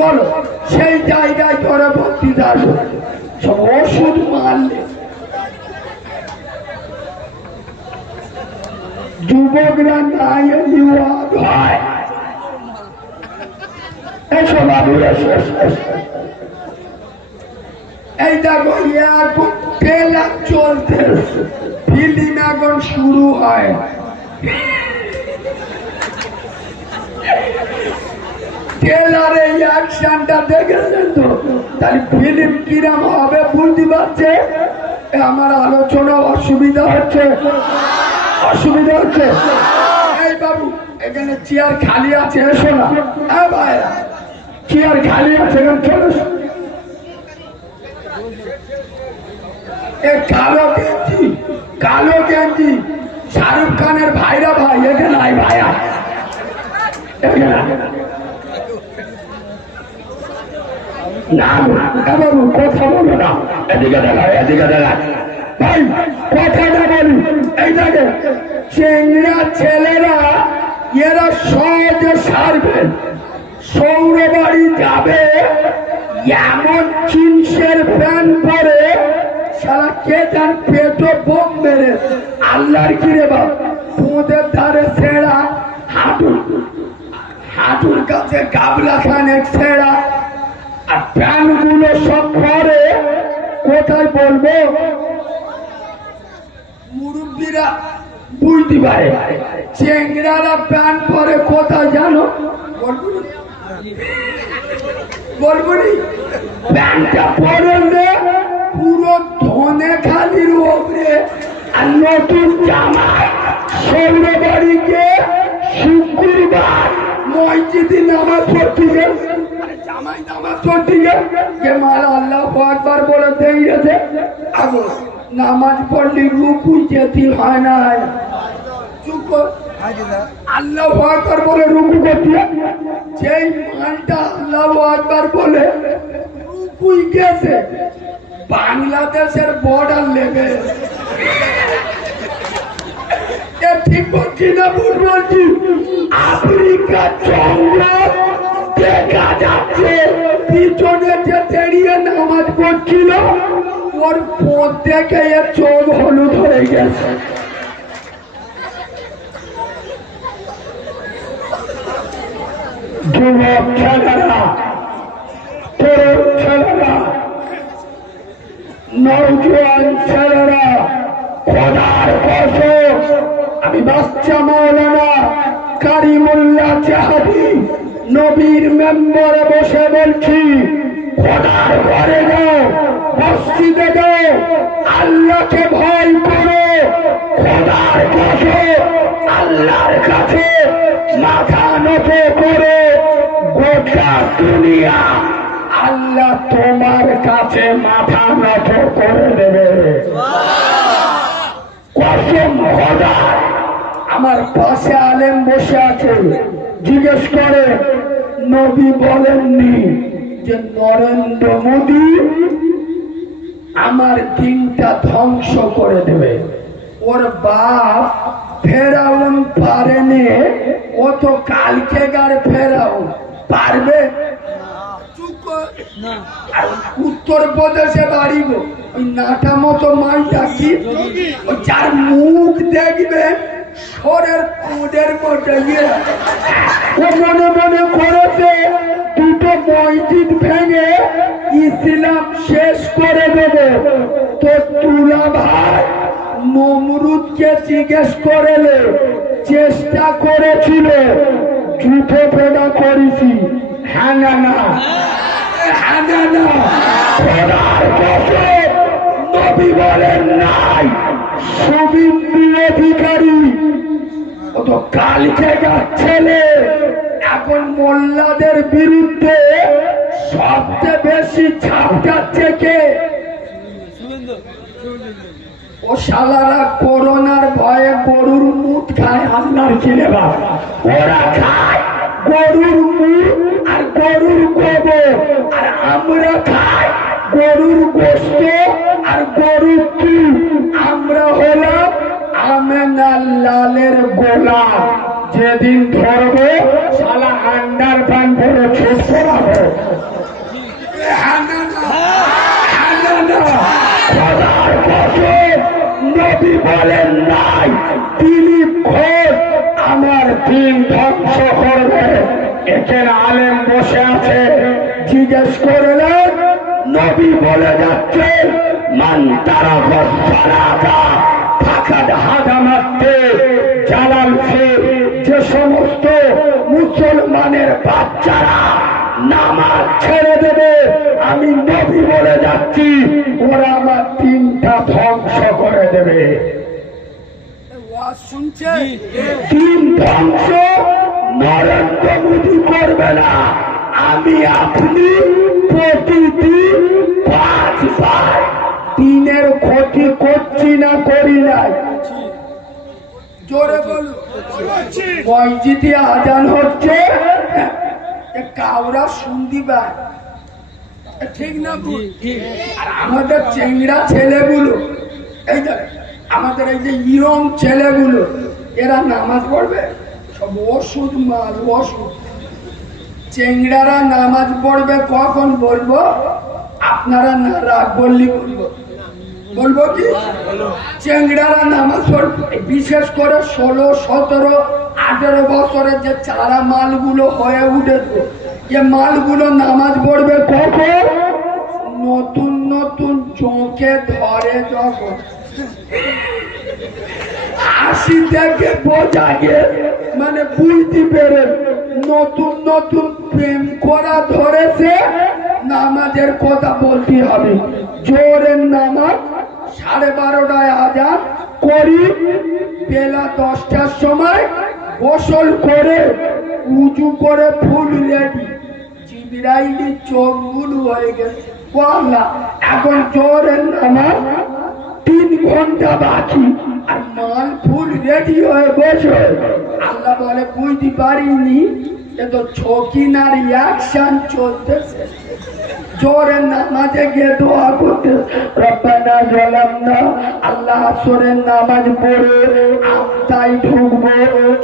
বলো, সেই জায়গায় ধরে ভর্তি আসবে। সব ওষুধ মারলে যুবকরা না এলি হয়। এসো বাবু, এই দেখো এখন ট্রেলার চলতে, ফিল্ম এখন শুরু হয়। ট্রেলারে অ্যাকশনটা দেখেছেন তো? তাহলে ফিল্ম কিরম হবে বুঝতে পারছে? আমার আলোচনা অসুবিধা হচ্ছে? এই বাবু, এখানে চেয়ার খালি আছে, এসো না। ভাইরা চেয়ার খালি আছে চলো। কালো গেঞ্জি শাহরুখ খানের ভাইরা ভাই এখানে নাই ভাইয়া না বাবু কথা বলো না, এদিকে দেখায় এদিকে দেখায় ভাই কথাটা বলি। এই দেখে চেংড়া ছেলেরা এরা সহজে সারবে, সৌরবাড়ি যাবে এমন জিন্সের প্যান্ট পরে সারা কে যান পেটো বোম মেরে আল্লাহর কিরে বাপ তোমাদের ধারে ছেঁড়া হাঁটুর কাছে গাবলা খানে ছেঁড়া আর প্যান্ট গুলো সব পরে কোথায় বলবো মুরব্বীরা বুঝতে পারে। চেংড়ারা প্যান্ট পরে কোথায় জানো বলবো প্যান্টটা পরলে পুরো ধনে খালির ওপরে আর নতুন জামা সৌরবাড়িকে শুক্রবার মসজিদে নামাজ পড়তে জামাই নামাজ পড়তে যে মালা আল্লাহ একবার বলে দিয়েছে আগো নামাজ পড়লে রুকু যেতে হয় না, আল্লাহ আকবার বলে রুকু করতে সেই মালটা আল্লাহ আকবার বলে রুকুই গেছে বাংলাদেশের বর্ডার লেভেল। ঠিক বলছি না ভুল বলছি? আফ্রিকার জঙ্গল দেখা যাচ্ছে পিছনে যে দাঁড়িয়ে নামাজ পড়ছিল ওর পথ দেখে এর চোখ হলুদ হয়ে গেছে। যুবক ছেলেরা, তরুণ ছেলেরা, নৌজওয়ান ছেলেরা, খোদার কসম আমি বাচ্চা মাওলানা কারিমুল্লাহ জাহাদি নবীর মেম্বরে বসে বলছি, খোদার ঘরে যাও, মসজিদে যাও, আল্লাহকে ভয় করো, খোদার কসম আল্লাহর কাছে মাথা নত করে গোটা দুনিয়া আল্লাহ তোমার কাছে মাথা নত করে দেবে। কসম খোদার। আমার পাশে আলেম বসে আছে, জিজ্ঞেস করে নবী বলেননি যে নরেন্দ্র মোদী আমার দিনটা ধ্বংস করে দেবে? ওর বাপ ফেরাউন পারেনি, ও তো কালকে গার ফেরাউন পারবে? উত্তর প্রদেশে বাড়ি গো, ওই নাটা মতো মালটা কি ওই যার মুখ দেখবে সরের কুদের মতো ও মনে মনে করেছে দুটো মসজিদ ভেঙে ইসলাম শেষ করে দেবে। তো তুলা ভাই নমরুদকে জিজ্ঞেস করেলে চেষ্টা করেছিল, জুতো পেটা করেছি, হ্যাঁ না না হ্যাঁ না না নবী বলেন নাই। শুভেন্দু অধিকারী ও তো কালকে ছেলে, এখন মোল্লাদের বিরুদ্ধে সবচেয়ে বেশি ছাপটাচ্ছে কে? ও শালারা করোনার ভয়ে গরুর মুখ খায়। আল্লাহর ছেলে বাবা, ওরা খায় গরুর মুখ আর গরুর গোবর, আর আমরা খাই গরুর গোস্ত আর গরুর দুধ। আমরা হলাম আমেনার লালের গোলাম। যেদিন ধরবো শালা আন্ডার প্যান্ট পরে ছোট করাবো। নবী বলেন নাই দিলীপ ঘোষ আমার দিন ধ্বংস করবে। এখানে আলেম বসে আছে, জিজ্ঞেস করলেন নবী বলে যাচ্ছে মান তারা ফাঁকা হাদা মারতে জালাল সে। যে সমস্ত মুসলমানের বাচ্চারা নামাজ ছেড়ে দেবে, আমি নবী বলে যাচ্ছি ওরা আমার দিনটা ধ্বংস করে দেবে। শুনছে দিন ধ্বংস নরেন্দ্র মোদী করবে না, আমি আপনি প্রতিদিন 5 বার দিনের ক্ষতি করছি না করি নাই? জোরে বলো। মসজিদে আজান হচ্ছে, কাউরা শুনদিবা ঠিক না? আর আমাদের চেংড়া ছেলেগুলো, এই যে আমাদের এই যে ইয়ং ছেলেগুলো, এরা নামাজ পড়বে সব ওষুধ মাল, ওষুধ। চেংড়ারা নামাজ পড়বে কখন বলবো? আপনারা না রাগ বললি বলবো, বলবো কি? চেংড়ারা নামাজ পড়বে বিশেষ করে 16, 17, 18 বছরের যে চারা মালগুলো হয়ে উঠেছে, যে মালগুলো নামাজ পড়বে কখন? নতুন নতুন চোখে ধরে যখন। 80 থেকে বোঝা গে, মানে বুঝতে পেরে নতুন নতুন প্রেম করা ধরেছে, নামাজের কথা বলতে হবে। জোরের নামাজ 12:30টায় আজান করি, বেলা 10টার সময় গোসল করে উজু করে ফুল রেডি, জিবরাইলি চোখ বুলু হয়ে গেছে। এখন জোরের নামাজ 3 ঘন্টা বাকি, আর মাল ফুল রেডি হয়ে বসে। আল্লাহ বলে বুঝতে পারিনি, এ তো ছকিনার অ্যাকশন চলতেছে। জোরের নামাজে গিয়ে দোয়া করতে, রব্বানা জালামনা, আল্লাহ আসরের নামাজ পড়ে আমতাই ঢুকবো,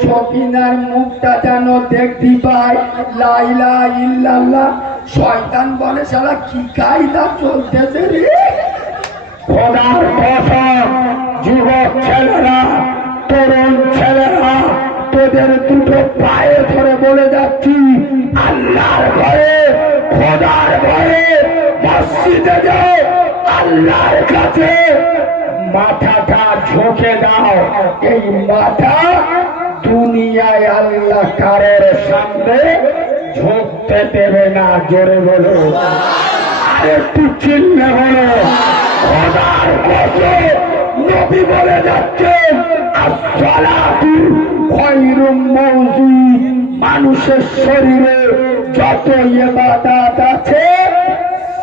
ছকিনার মুখটা যেন দেখতে পাই, লা ইলাহা ইল্লাল্লাহ। শয়তান বলে শালা কি কায়দা চলতেছে রে। খোদার কসম, যুবক ছেলেরা, তরুণ ছেলেরা, তোদের দুটো পায়ে ধরে বলে যাচ্ছি, আল্লাহর ভয়ে, খোদার ভয়ে মসজিদে যাও, আল্লাহর কাছে মাথাটা ঝুঁকে দাও। এই মাথা দুনিয়ায় আল্লাহ কারোর সামনে ঝুঁকতে দেবে না। জোরে বলো, আরেকটু চিল্লে বলো, খোদার কসম, নবী বলে যাচ্ছেন, আসসালাতু খায়রুম মাউযুদ। মানুষের শরীরে যত ইবাদত আছে,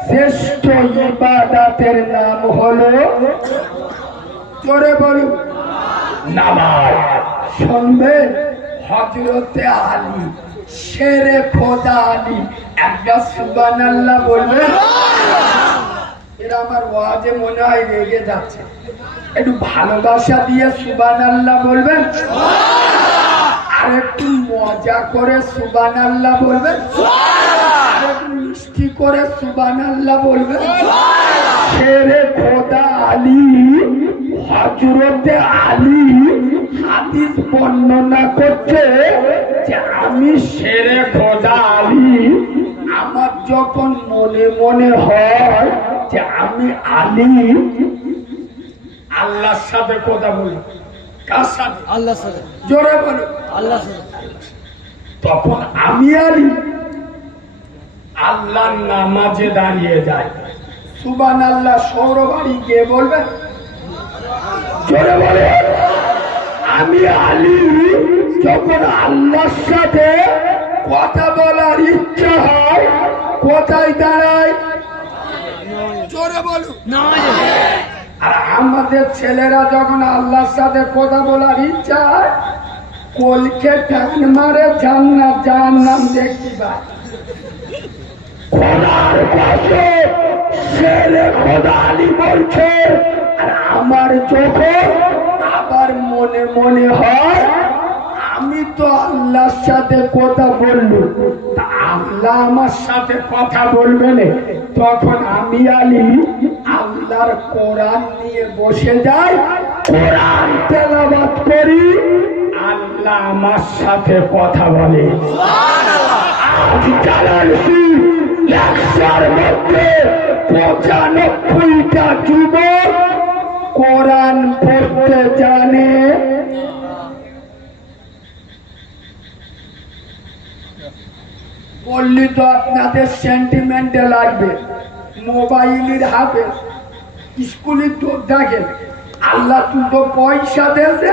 শ্রেষ্ঠ ইবাদতের নাম হলো, জোরে বলুন, নামাজ। শুনবেন, হযরতে আলী, শেরে খোদা আলী, একটা সুবহানাল্লাহ বলবেন। এরা আমার ওয়াজে মনে হয় রেগে যাচ্ছে, একটু ভালোবাসা দিয়ে সুবহানাল্লাহ বলবেন, আর একটু মজা করে সুবহানাল্লাহ বলবেন, আর একটু মিষ্টি করে সুবহানাল্লাহ বলবেন। শেরে খোদা আলী, হযরতে আলী হাদিস বর্ণনা করছে যে আমি শেরে খোদা আলী, আমার যখন মনে মনে হয় যে আমি আলী আল্লাহর সাথে কথা বলি। কার সাথে? আল্লাহর সাথে। জোরে বলো, আল্লাহর সাথে। তখন আমি আলী আল্লাহর নামাজে দাঁড়িয়ে যাই, সুবহানাল্লাহ সৌরবাড়ি গিয়ে বলবে। জোরে বলে, আমি আলী যখন আল্লাহর সাথে কথা বলার ইচ্ছা হয়, কোথায় দাঁড়ায়? জোরে বলো, আর আমাদের ছেলেরা যখন আল্লাহর সাথে কথা বলার ইচ্ছা হয়, কলকে টান মারে, জান্নাত জাহান্নাম দেখতে পায়। খোদার কসম, শেরে খোদা আলী বলছে, আর আমার যখন আবার মনে মনে হয় আমি তো আল্লাহর সাথে কথা বললু, তা আল্লাহ আমার সাথে কথা বলবে না, তখন আমি আলী আল্লাহর কোরআন নিয়ে বসে যাই, কোরআন তেলাওয়াত করি, আল্লাহ আমার সাথে কথা বলে। আজ জানাচ্ছি, 100টার মধ্যে 95টা যুবক কোরআন পড়তে জানে। বললি তো আপনাদের সেন্টিমেন্টে লাগবে, মোবাইলের হাতে স্কুলের তো দেখেন, আল্লাহ দুটো পয়সা দিয়েছে,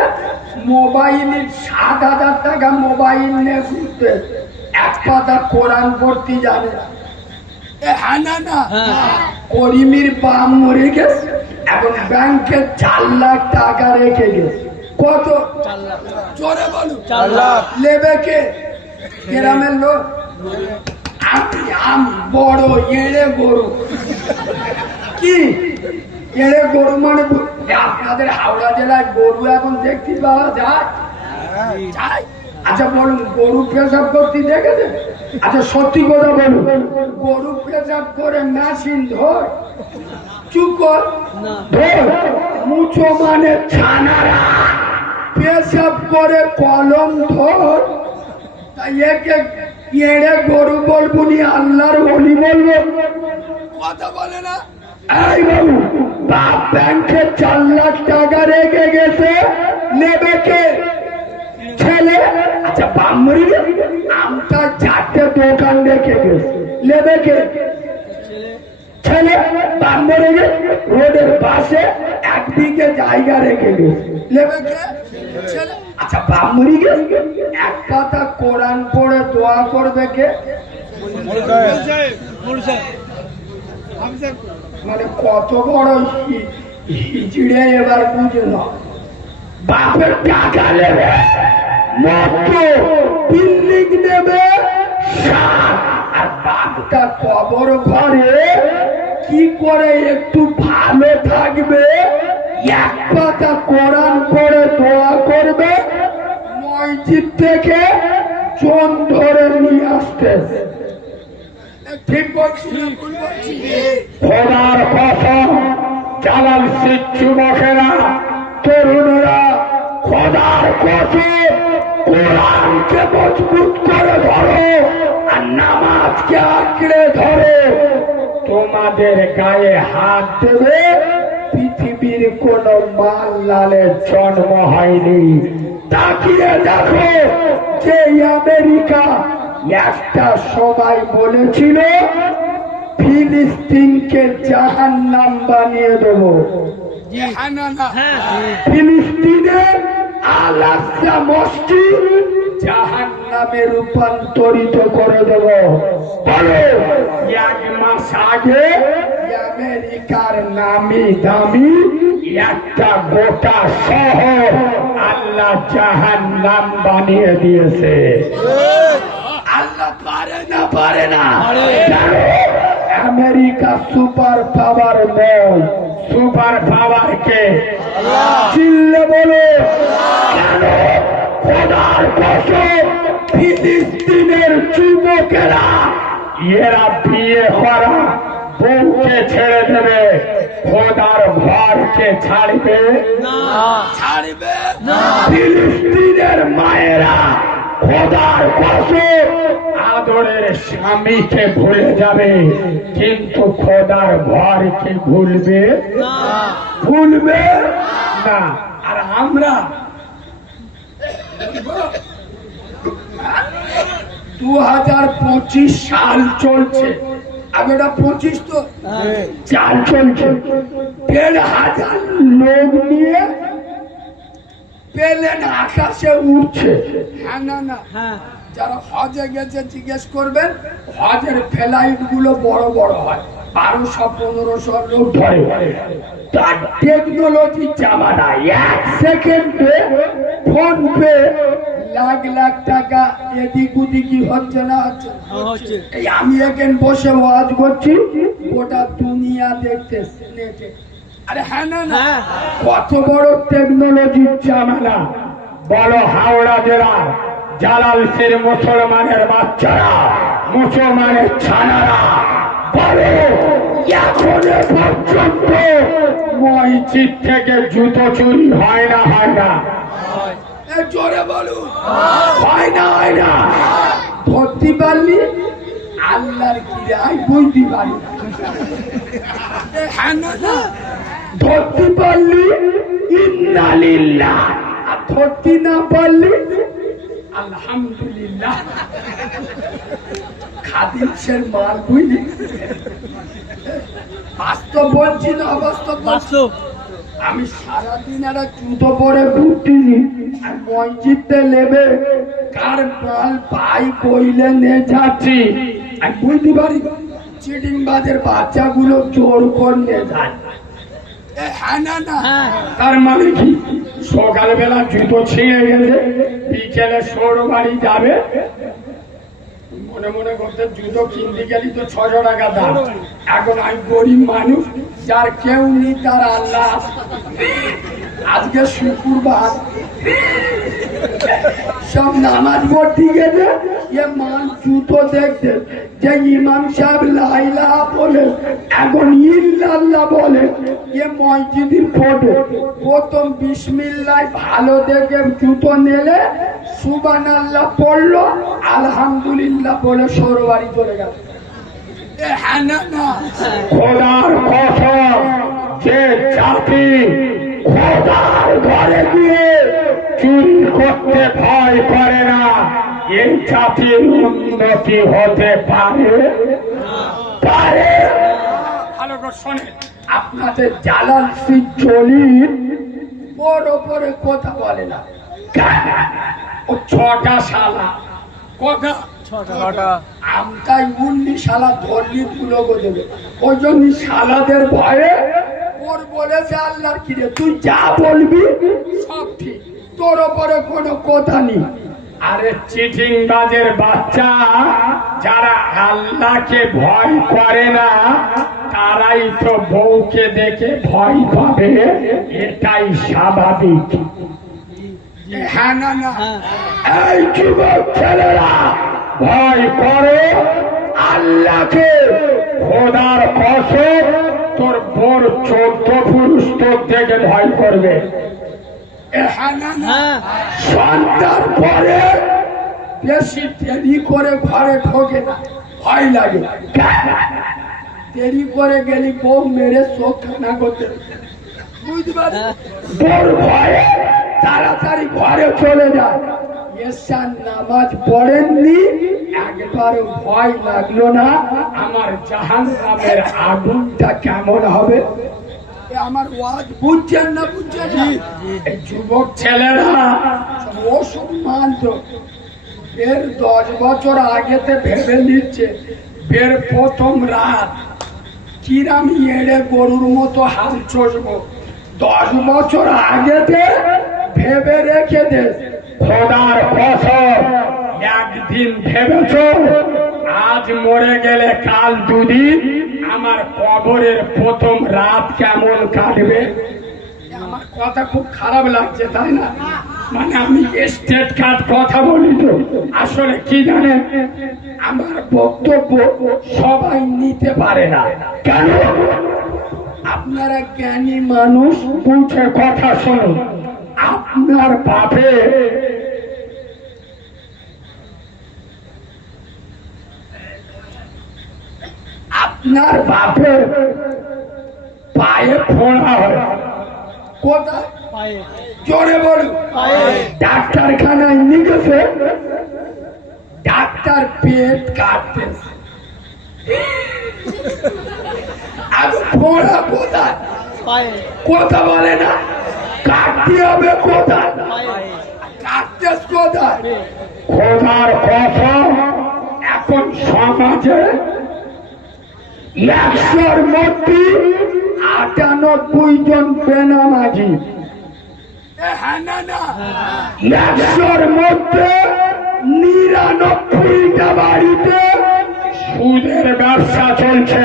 মোবাইলের 7,000 টাকা মোবাইল নিয়ে ঘুরতে, 1 পাতা কোরআন পড়তে জানে না। হ্যাঁ না না, করিমির বাপ মরে গেছে, এখন ব্যাংকে 4 লাখ টাকা রেখে গেছে। কত? 4 লাখ। জোরে বলুন। 4 লাখ নেবে কে? গ্রামের লোক। আমি বড় এড়ে গরু। কি এড়ে গরু মানে? আপনাদের হাওড়া জেলায় গরু এখন দেখতে পাওয়া যায়? আচ্ছা বলুন, গরু পেশাব করতে দেখেছেন? আচ্ছা সত্যি কথা বলুন, গরু পেশাব করে মেশিন ধর? চুপ কর। মুছো মানে ছানারা পেশাব করে কলম ধর। তাই একে এড়ে গরু বলবো নি আল্লাহর ওলি বলবো? কথা বলে না। এই বাবু, বাপ ব্যাংকে 4 লাখ টাকা রেখে গেছে, নেবে কে? ছেলে। আচ্ছা বাপ মরে গেছে, আমটা 4টে দোকান রেখে গেছে, নেবে কে? ছেলে। বাপ মরে গেছে, রোডের পাশে 1 বিঘে জায়গা রেখে গেছে, নেবে কে? ছেলে। আচ্ছা বাপ মরে গেছে, 1 পাতা কোরআন পড়ে দোয়া করবে কে? মানে কত বড় হিজড়ে এবার বুঝে না। বাপের টাকা নেবে, বিল্ডিং নেবে, আর বাপটা কবর ঘরে কি করে একটু ভালো থাকবে? 1 পাতা কোরআন পড়ে দোয়া করবে, মসজিদ থেকে চোন ধরে নিয়ে আসতে। ঠিক বলছি না ভুল বলছি? খোদার কসম, জালালপুরের যুবকেরা, তরুণরা, খোদার কসম, কোরআনকে মজবুত করে ধরো আর নামাজকে আঁকড়ে ধরো। তোমাদের গায়ে হাত দেবে পৃথিবীর কোন মাল্লালের জন্ম হয়নি। তাকিয়ে দেখো, যে আমেরিকা একটা সময় বলেছিল ফিলিস্তিনকে জাহান্নাম বানিয়ে দেবো, ফিলিস্তিনের আল আকসা মসজিদ জাহান্নামে রূপান্তরিত করে দেব। বলো, 1 মাস আগে আমেরিকার নামি দামি একটা গোটা শহর আল্লাহ জাহান্নাম বানিয়ে দিয়েছে। আল্লাহ পারে না? পারে না। আমেরিকা সুপার পাওয়ার নয়, সুপার পাওয়ার কে? চিল্লে বলো কেন? খোদার কসম, ফিলিস্তিনের যুবকেরা এরা বিয়ে করা বউকে ছেড়ে দেবে, খোদার ঘরকে ছাড়বে না। ছাড়বে না। ফিলিস্তিনের মায়েরা খোদার কসম আদরের স্বামীকে ভুলে যাবে, কিন্তু খোদার ঘরকে ভুলবে না। ভুলবে না। আর আমরা 2025 সাল চলছে, আগেটা 25 তো চাল চলছে। 1,500 লোক নিয়ে প্লেন আকাশে উঠছে। হ্যাঁ না না, যারা হজে গেছে জিজ্ঞেস করবেন, হজের ফ্লাইট গুলো বড় বড় হয়, 1200-1500 লোক ধরে। তার টেকনোলজি জামানা, 1 সেকেন্ডে ফোন পে লাখ লাখ টাকা এদিক ওদিকই হচ্ছে না? হচ্ছে। এই আমি এখানে বসে ওয়াজ করছি, গোটা দুনিয়া দেখতেছে নেটে। আরে হ্যাঁ না না, কত বড় টেকনোলজির জামানা। বলো হাওড়া জেলার জালালপুরের মুসলমানের বাচ্চারা, মুসলমানের ছানারা, বলো এখনো পর্যন্ত মসজিদ থেকে জুতো চুরি হয় না? হয় না? জোরে বলুন, হয় না? হয় না? ধরতে পারলি আল্লাহর কিরায় বুঝতে পারলি। হ্যাঁ না না, ধরতে পারলি ইন্না লিল্লাহ, আর ধরতে না পারলি আলহামদুলিল্লাহ। খাদিমসের মাল বুঝলি? বাস্তব বলছি না অবাস্তব? বাস্তব। আমি সারাদিন একটা জুতো পরে ঘুরতেছি, আর মসজিদে নেবে কার মাল পাই কইলে নিয়ে যাচ্ছি আমি বুঝতে পারি চিটিং বাজের বাচ্চাগুলো জোর করে নিয়ে যায় হ্যাঁ না না তার মানে কি সকালবেলা জুতো ছিঁড়ে গেছে বিকেলে সৌর বাড়ি যাবে মনে মনে করতে জুতো কিনতে গেলি তো 600 টাকা দাম এখন আমি গরিব মানুষ যার কেউ নেই তার আল্লাহ আজকে শুক্রবার সব নামাজ পড়তে গেছে এ মান জুতো দেখতে যে ইমাম সাহেব লাইলা বলে এখন ইল্লাল্লাহ বলে এ মসজিদের ফটো প্রথম বিসমিল্লাহ ভালো দেখে জুতো নিলে সুবহানাল্লাহ পড়লো আলহামদুলিল্লাহ বলে সরবাড়ি চলে গেল হ্যাঁ না না খোদার কসম যে জাতি খোদার ঘরে গিয়ে চুরি করতে ভয় করে না এই জাতির উন্নতি হতে পারে পারে ভালো করে শোনেন আপনাদের জালাল শ্রী জলিল বড় বড় কথা বলে না ও 6টা শালা কথা 6টা আমটাই 19 শালা ধরলি তুলো দেবে ওই জন্য শালাদের ভয়ে ওর বলেছে আল্লাহর কিরে তুই যা বলবি সব ঠিক তোর ওপরে কোনো কথা নেই আরে চিটিং বাজের বাচ্চা যারা আল্লাহকে ভয় করে না তারাই তো বউকে দেখে ভয় পাবে এটাই স্বাভাবিক হ্যাঁ না না এই যুবক ছেলেরা ভয় করো আল্লাহকে খোদার কসম তোর বোর 14 পুরুষ তোর দেখে ভয় করবে সন্তান পরে বেশি দেরি করে ঘরে ঢোকে না ভয় লাগে দেরি করে গেলি বউ মেরে চোখ খানা করতে বুঝতে পারি বউর ভয়ে তাড়াতাড়ি ঘরে চলে যায় এসার নামাজ পড়েননি একবারও ভয় লাগলো না আমার জাহান্নামের আগুনটা কেমন হবে আমার ওয়াজ বুঝছেন না বুঝছেন এই যুবক ছেলেরা ওষুধ মানত এর 10 বছর আগেতে ভেবে নিচ্ছে বের প্রথম রাত কিরাম এড়ে গরুর মতো হাল চষবো 10 বছর আগেতে ভেবে রেখে দে খোদার কসম একদিন ভেবেছ আজ মরে গেলে কাল দুদিন আমার কবরের প্রথম রাত কেমন কাটবে আমার কথা খুব খারাপ লাগছে তাই না মানে আমি স্টেট কার্ড কথা বলি তো আসলে কি জানেন আমার বক্তব্য সবাই নিতে পারে না কেন আপনারা জ্ঞানী মানুষ বুঝে কথা শুনুন আপনার বাপে আপনার বাপের পায়ে ফোড়া হয় কোথায় জোরে বলুন ডাক্তারখানায় নিয়ে গেছে ডাক্তার পেট কাটতেছে আর ফোড়া কোথায় কথা বলে না কাটতে হবে কোথায় কাটতেছ কোথায় খোদার কসম এখন সমাজে 100-র মধ্যে 98 জন বেনামাজি 100-র মধ্যে 99টা বাড়িতে সুদের ব্যবসা চলছে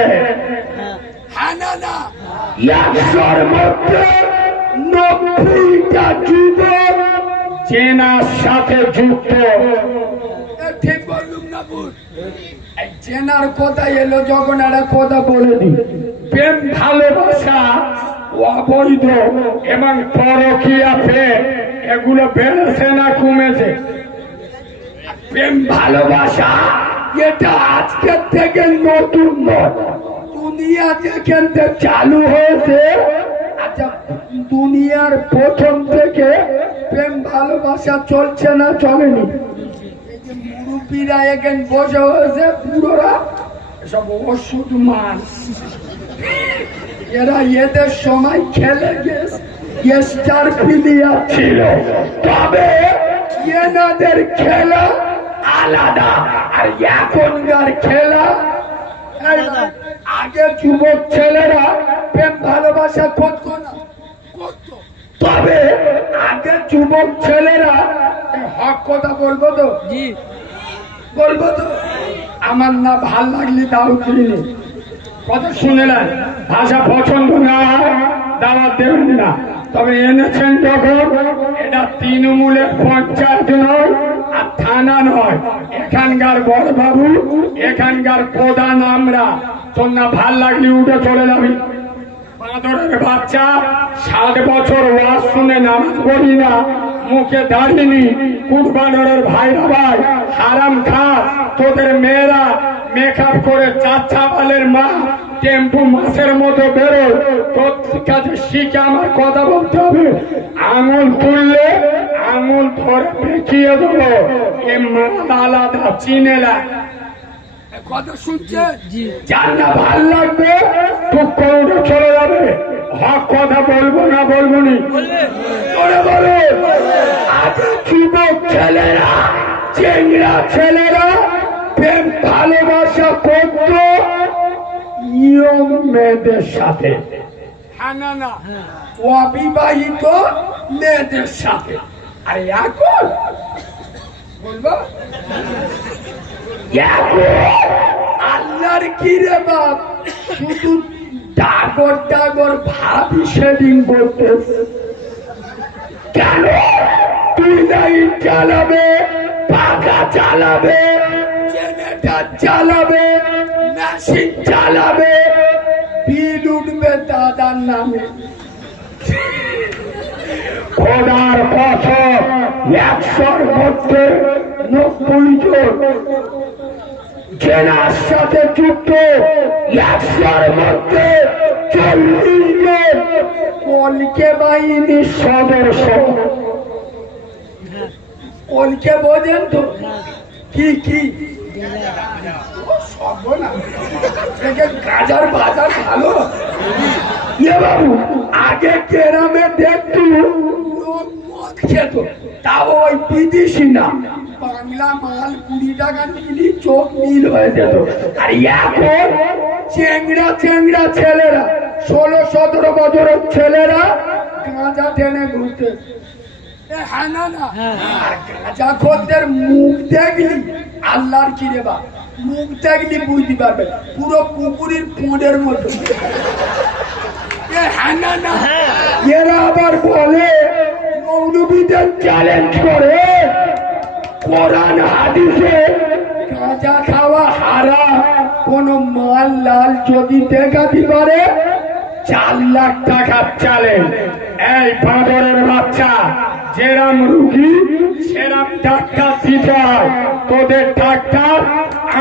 100-র মধ্যে 90টা যুবক জেনার সাথে যুক্ত ঠিক বললুম না ভুল জেনার কথা এলো যখন একটা কথা বলে দিই প্রেম ভালোবাসা অবৈধ এবং পরকীয়া প্রেম এগুলো বেড়েছে না কমেছে প্রেম ভালোবাসা এটা আজকের থেকে নতুন নয় দুনিয়া যেখান থেকে চালু হয়েছে আচ্ছা দুনিয়ার প্রথম থেকে প্রেম ভালোবাসা চলছে না চলেনি মুরব্বীরা এখান বসে হয়েছে পুরোরা সব ওষুধ মাছ এরা এদের সময় খেলে গেছে স্টার প্লেয়ার ছিল তবে এনাদের খেলা আলাদা আর এখনকার খেলা আলাদা। আগে যুবক ছেলেরা প্রেম ভালোবাসা করতো না, করতো, তবে আগে যুবক ছেলেরা হক কথা বলবো তো, বলবো তো, আমার না ভাল লাগলে দাও কিনে কথা শুনেলেন, ভাষা পছন্দ না দাওয়াত দেবেন না। তবে এনেছেন যখন, এটা তৃণমূলের পঞ্চায়েত নয় আর থানা নয়, এখানকার বড়বাবু, এখানকার প্রধান আমরা। তোর না ভাল লাগলে উঠে চলে যাবি। বাঁদরের বাচ্চা, 60 বছর ওয়াজ শুনে নামাজ পড়ি না, মুখে দাঁড়িনি, কুরবানের ভাইরা ভাই হারাম খা। তোদের মেয়েরা মেকআপ করে চাচা বালের মা টেম্পু মাছের মতো বেরো। তোর কাছে শিখে আমার কথা বলতে হবে। আঙুল তুললে আঙুল ধরে দেখিয়ে দেবো, এ মাল আলাদা, চিনেলা। কথা শুনছে, যার না ভাল লাগবে টুক করে উঠে চলে যাবে। হক কথা বলবো না, বলবো নি, বলে আগে যুবক ছেলেরা, চেংড়া ছেলেরা প্রেম ভালোবাসা করত ইয়ং মেয়েদের সাথে, হ্যাঁ না না, অবিবাহিত মেয়েদের সাথে। আর এখন বলবো আল্লাহর কি রে বাপ, শুধু ডাগর ডাগর ভাবি সেদিন করতে। কেন তুই লাইট চালাবে, পাখা চালাবে, জেনারেটর চালাবে, মেশিন চালাবে, বিল উঠবে দাদার নামে। খোদার কসম 100-র মধ্যে 90 জন জেনার সাথে যুক্ত, 100-র মধ্যে 40 জন কলকে বাহিনীর সদস্য। কলকে বোঝেন তো কি কি? গাজার বাজার ভালো। ইয়ে বাবু, আগে গ্রামে দেখতু লোক মদ খেত, তাও ওই বিদেশি না, বাংলা মাল 20 টাকা নিলি চোখ নীল হয়ে যেত। আর এখন চেংড়া চেংড়া ছেলেরা, 16-17 বছরের ছেলেরা গাঁজা টেনে ঘুরতে। হ্যাঁ না না, আর গাঁজা খোরদের মুখ দেখলি আল্লাহর কি রে বা, মুখ দেখলি বুঝতে পারবে পুরো পুকুরের পোঁড়ের মতো। হ্যাঁ না না, এরা আবার বলে মৌলবীদের চ্যালেঞ্জ করে, কোরআন হাদিসে গাঁজা খাওয়া হারাম, কোন মাল লাল যদি দেখাতে পারে 4 লাখ টাকার চ্যালেঞ্জ। এই বাঁদরের বাচ্চা, যেরাম রুগী সেরাম ডাক্তার দিতে হয়। তোদের ডাক্তার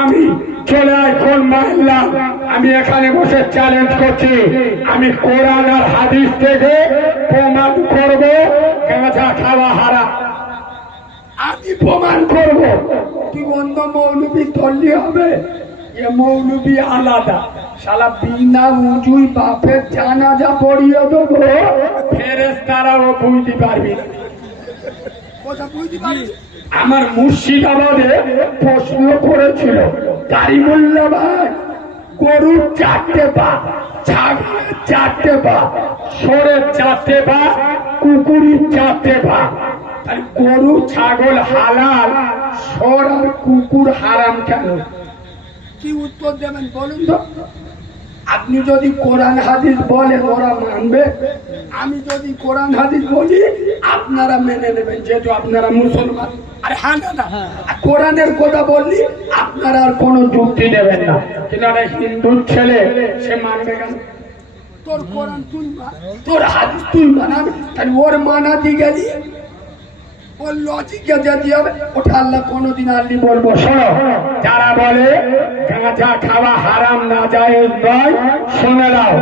আমি চলে এখন মারলাম, আমি এখানে বসে চ্যালেঞ্জ করছি, আমি কোরআন আর হাদিস থেকে প্রমাণ করব গাঁজা খাওয়া হারাম। আমি প্রমাণ করব, তুই অন্য মৌলবী ধরলি হবে? এ মৌলবী আলাদা, শালা বিনা উজুই বাপের জানাজা পড়িয়ে দেবো, ফেরেশতারাও বুঝতে পারবি না। আমার মুর্শিদাবাদে প্রশ্ন করেছিল, কারিমুল্লাহ ভাই, গরুর 4টে পা, ছাগলের 4টে পা, ষোঁড়ের 4টে পা, কুকুরের 4টে পা, গরু ছাগল হালাল, ষোঁড় আর কুকুর হারাম কেন? কি উত্তর দেবেন বলুন তো? আপনি যদি কোরআন হাদিস বলেন ওরা মানবে, আমি যদি কোরআন হাদিস বলি আপনারা মেনে নেবেন, যেহেতু আপনারা মুসলমান। আর হ্যাঁ না, কোরআনের কথা বললি আপনারা আর কোনো যুক্তি দেবেন না, কিন্তু একটা হিন্দুর ছেলে সে মানবে কেন? তোর কোরআন তুই মান, তোর হাদিস তুই মানাবি, তাহলে ওর মানাতে গেলি ওর লজিকে যেতে হবে, ওটা আল্লাহ কোনোদিন আল্লি বলবো। শোনো, যারা বলে গাঁজা খাওয়া হারাম না জায়েজ নয়, শুনে নাও,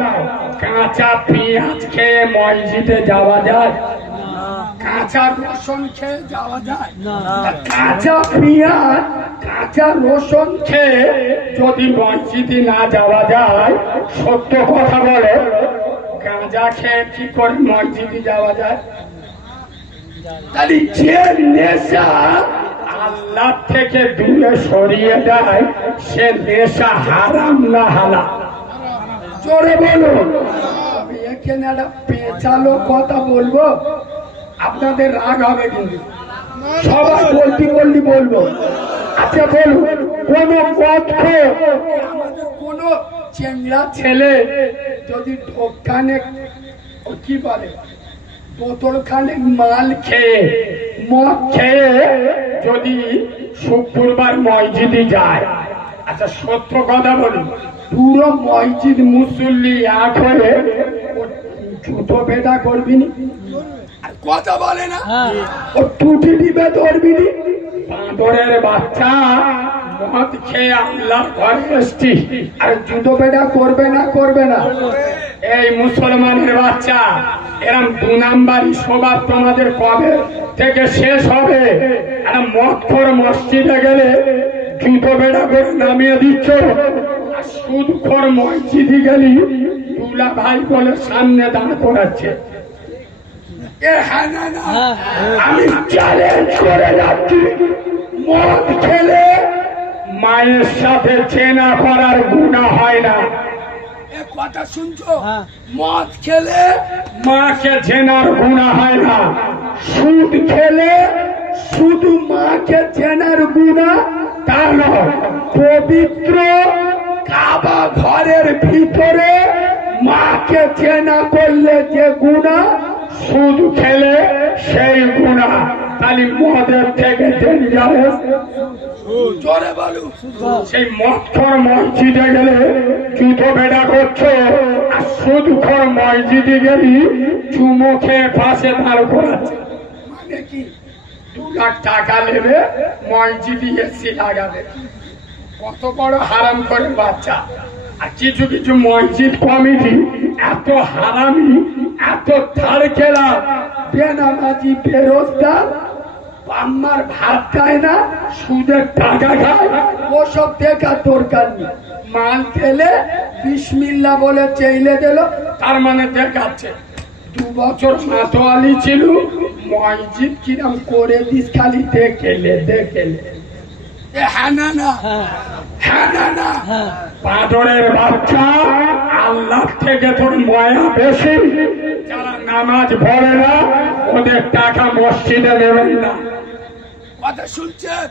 কাঁচা পেঁয়াজ খেয়ে মসজিদে যাওয়া যায়? কাঁচা রসুন খেয়ে যাওয়া যায়? কাঁচা পেঁয়াজ কাঁচা রসুন খেয়ে যদি মসজিদে না যাওয়া যায়, সত্য কথা বলে গাঁজা খেয়ে কি করে মসজিদে যাওয়া যায়? তাহলে যে নেশা আল্লাহ থেকে দূরে সরিয়ে দেয় সে নেশা হারাম না হালাল? জোরে বলুন। আমি এখানে একটা পেঁচালো কথা বলবো, আপনাদের রাগ হবে কিন্তু সবাই বললি বলবো। আচ্ছা বলুন, কোন মদখোর আমাদের কোন চেংড়া ছেলে যদি দোকানে কি বলে বোতলখানে মাল খেয়ে মদ খেয়ে যদি শুক্রবার মসজিদে যায়, আচ্ছা সত্য কথা বলুন, পুরো মসজিদ মুসল্লি এক হয়ে জুতো বেটা করবি নি? আর কথা বলে না, ও টুটি দিবে ধরবি নি? বাঁদরের বাচ্চা মদ খেয়ে আল্লাহর ঘরে এসছি আর জুতো বেটা করবে না? এই মুসলমানের বাচ্চা, এরম 2 নাম্বারি স্বভাব তোমাদের কবে থেকে শেষ হবে? এরা মদখোর মসজিদে গেলে জুতো বেটা করে নামিয়ে দিচ্ছ, আর সুদখোর মসজিদে গেলি দুলা ভাই বলে সামনে দাঁড় করাচ্ছে। আমি চ্যালেঞ্জ করে যাচ্ছি, মদ খেলে মায়ের সাথে চেনা করার গুনাহ হয় না। কথা শুনছো? মদ খেলে মাকে চেনার গুনাহ হয় না। সুদ খেলে শুধু মাকে চেনার গুনাহ তা নয়, পবিত্র কাবা ঘরের ভিতরে মাকে চেনা করলে যে গুনাহ, সুদ খেলে সেই গুনাহ। তাহলে মদের থেকে ডেঞ্জারাস। জোরে বলো। সেই মদখোর মসজিদে গেলে জুতো বেড়া করছো, আর সুদখোর মসজিদে গেলি চুমো খেয়ে পাশে দাঁড় করাচ্ছে। মানে কি 2 লাখ টাকা নেবে, মসজিদে এসি লাগাবে। কত বড় হারাম করে বাচ্চা। আর কিছু কিছু মসজিদ কমিটি এত হারামি, এত থার খেলা, বেনামাজি বেরোজগার, আমার ভাত খায় না, সুদের টাকা খায়, ওসব দেখার দরকার নেই। মাল খেলে বিসমিল্লাহ বলে চেইলে দিল, তার মানে দেখাচ্ছে 2 বছর মাতোয়ালি ছিল, মসজিদ কিরম করে দিস খালি দেখেলে। হ্যাঁ না বাঁদরের বাচ্চা, আল্লাহ থেকে তোর মায়া বেশি। যারা নামাজ পড়ে না ওদের টাকা মসজিদে দেবেন না। কথা শুনছেন?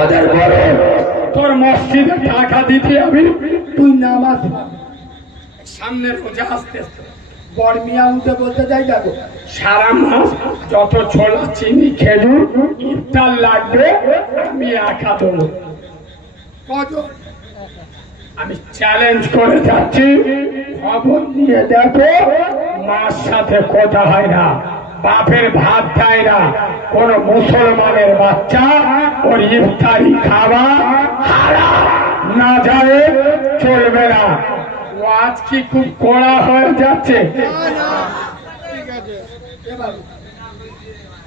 ওদের বলে তোর মসজিদে টাকা দিতে আমি, তুই নামাজ সামনে রোজা আসতে গরমিয়া উঠে বলতে যাই দেখো সারা মাস যত ছোলা চিনি খেজুর ইফতার লাগবে আমি একা দেবো। আমি চ্যালেঞ্জ করে যাচ্ছি, খবর নিয়ে দেখো, মার সাথে কথা হয় না, বাপের ভাত দেয় না, কোন মুসলমানের বাচ্চা ওর ইফতারি খাওয়া হারাম না যায় চলবে না। ও আজ কি খুব কড়া হয়ে যাচ্ছে?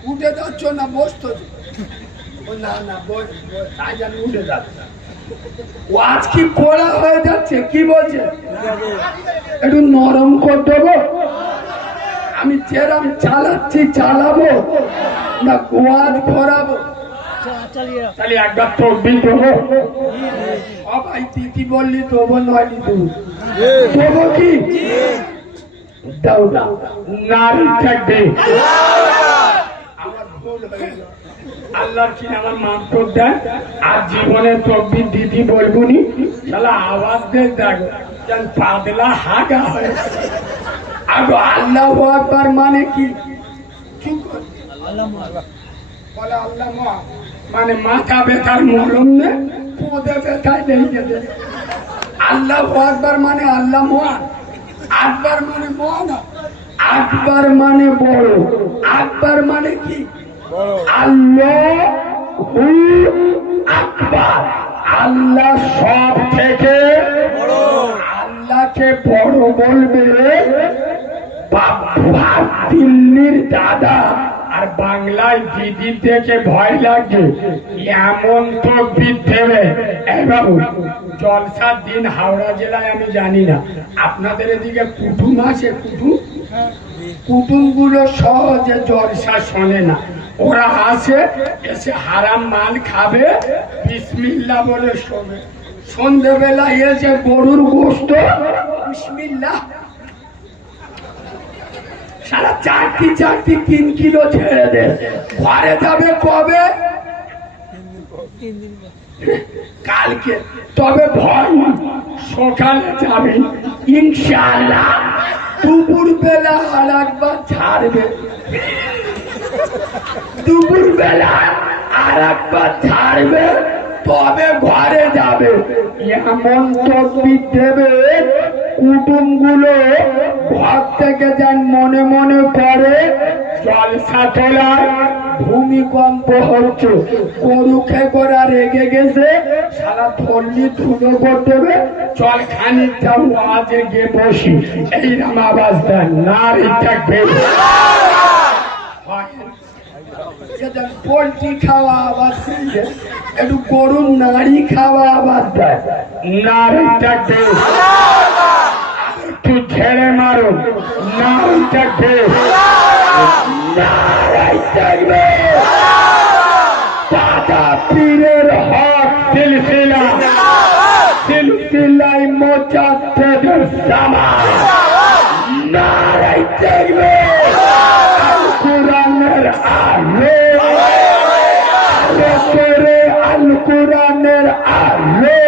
উঠে যাচ্ছ না বসতো? না তাই জানি উঠে যাচ্ছে। ও আজ কি কড়া হয়ে যাচ্ছে? কি বলছে? একটু নরম করে দেবো? আমি যেরম চালাচ্ছি চালাবো না গোয়াজ করাবো? তাহলে একবার তকবির দেবো। সবাই তিথি বললি দেবো, নয়নি দেবো কি? দাও না, নারী থাকবে। আমার ভুল হয়ে গেল। আল্লাহ কি আমার মাফ দেয়, আর জীবনে তকবির দিদি বলবুনি, তাহলে আওয়াজ দিয়ে দেখো যেন পাতলা হাগা হয়েছে। আগো আল্লাহু আকবার মানে কি? বলে আল্লাহ মানে মাথা ব্যথার মলম নে, পদে ব্যথায় নেই যেতে। আল্লাহু আকবার মানে আল্লাহ মহান, আকবার মানে মহান, আকবার মানে বড়, আকবার মানে কি? আল্লাহু আকবার, আল্লাহ সব থেকে বড়। আল্লাহকে বড় বলবে দিল্লির দাদা, আর বাংলায় দিদি থেকে ভয় লাগছে এমন তকবীর দেবে। এই বাবু, জলসার দিন হাওড়া জেলায় আমি জানি না, আপনাদের এদিকে কুটুম আছে? কুটুম গুলো সহজে জলসা শোনে না, ওরা আসে, এসে হারাম মাল খাবে, বিসমিল্লাহ বলে শোবে। সন্ধ্যেবেলা এসে গরুর গোশত, বিসমিল্লাহ, সারা 3 কিলো ছেড়ে দে। ঘরে যাবে কবে? কালকে। তবে ভয়, সকালে যাবে ইনশাআল্লাহ। দুপুর বেলা আর একবার ছাড়বে, দুপুর বেলা আর একবার ছাড়বে, তবে ঘরে যাবে। এমন তকবির দেবে, কুটুম গুলো ঘর থেকে যান মনে মনে পড়ে জলসা তোলায় ভূমিকম্প হচ্ছে, গরু খেকরা রেগে গেছে, সারা ধর্লি ধুলো করে দেবে, চল খানিকটা ওয়াজে গিয়ে বসি। এইরকম আওয়াজ দেন, নারী থাকবে। পোল্ট্রি খাওয়া আওয়াজ দিচ্ছে, একটু গরুর নাড়ি খাওয়া আওয়াজ দেয়, নারী থাকবে। একটু ছেড়ে মারো, নারী থাকবে, নারী থাকবে। দাদা পীরের হক সিলসিলা, সিলসিলাই মুজাদ্দিদের জামান, নারী থাকবে। আল কোরআনের আলো, আল কোরআনের আলো,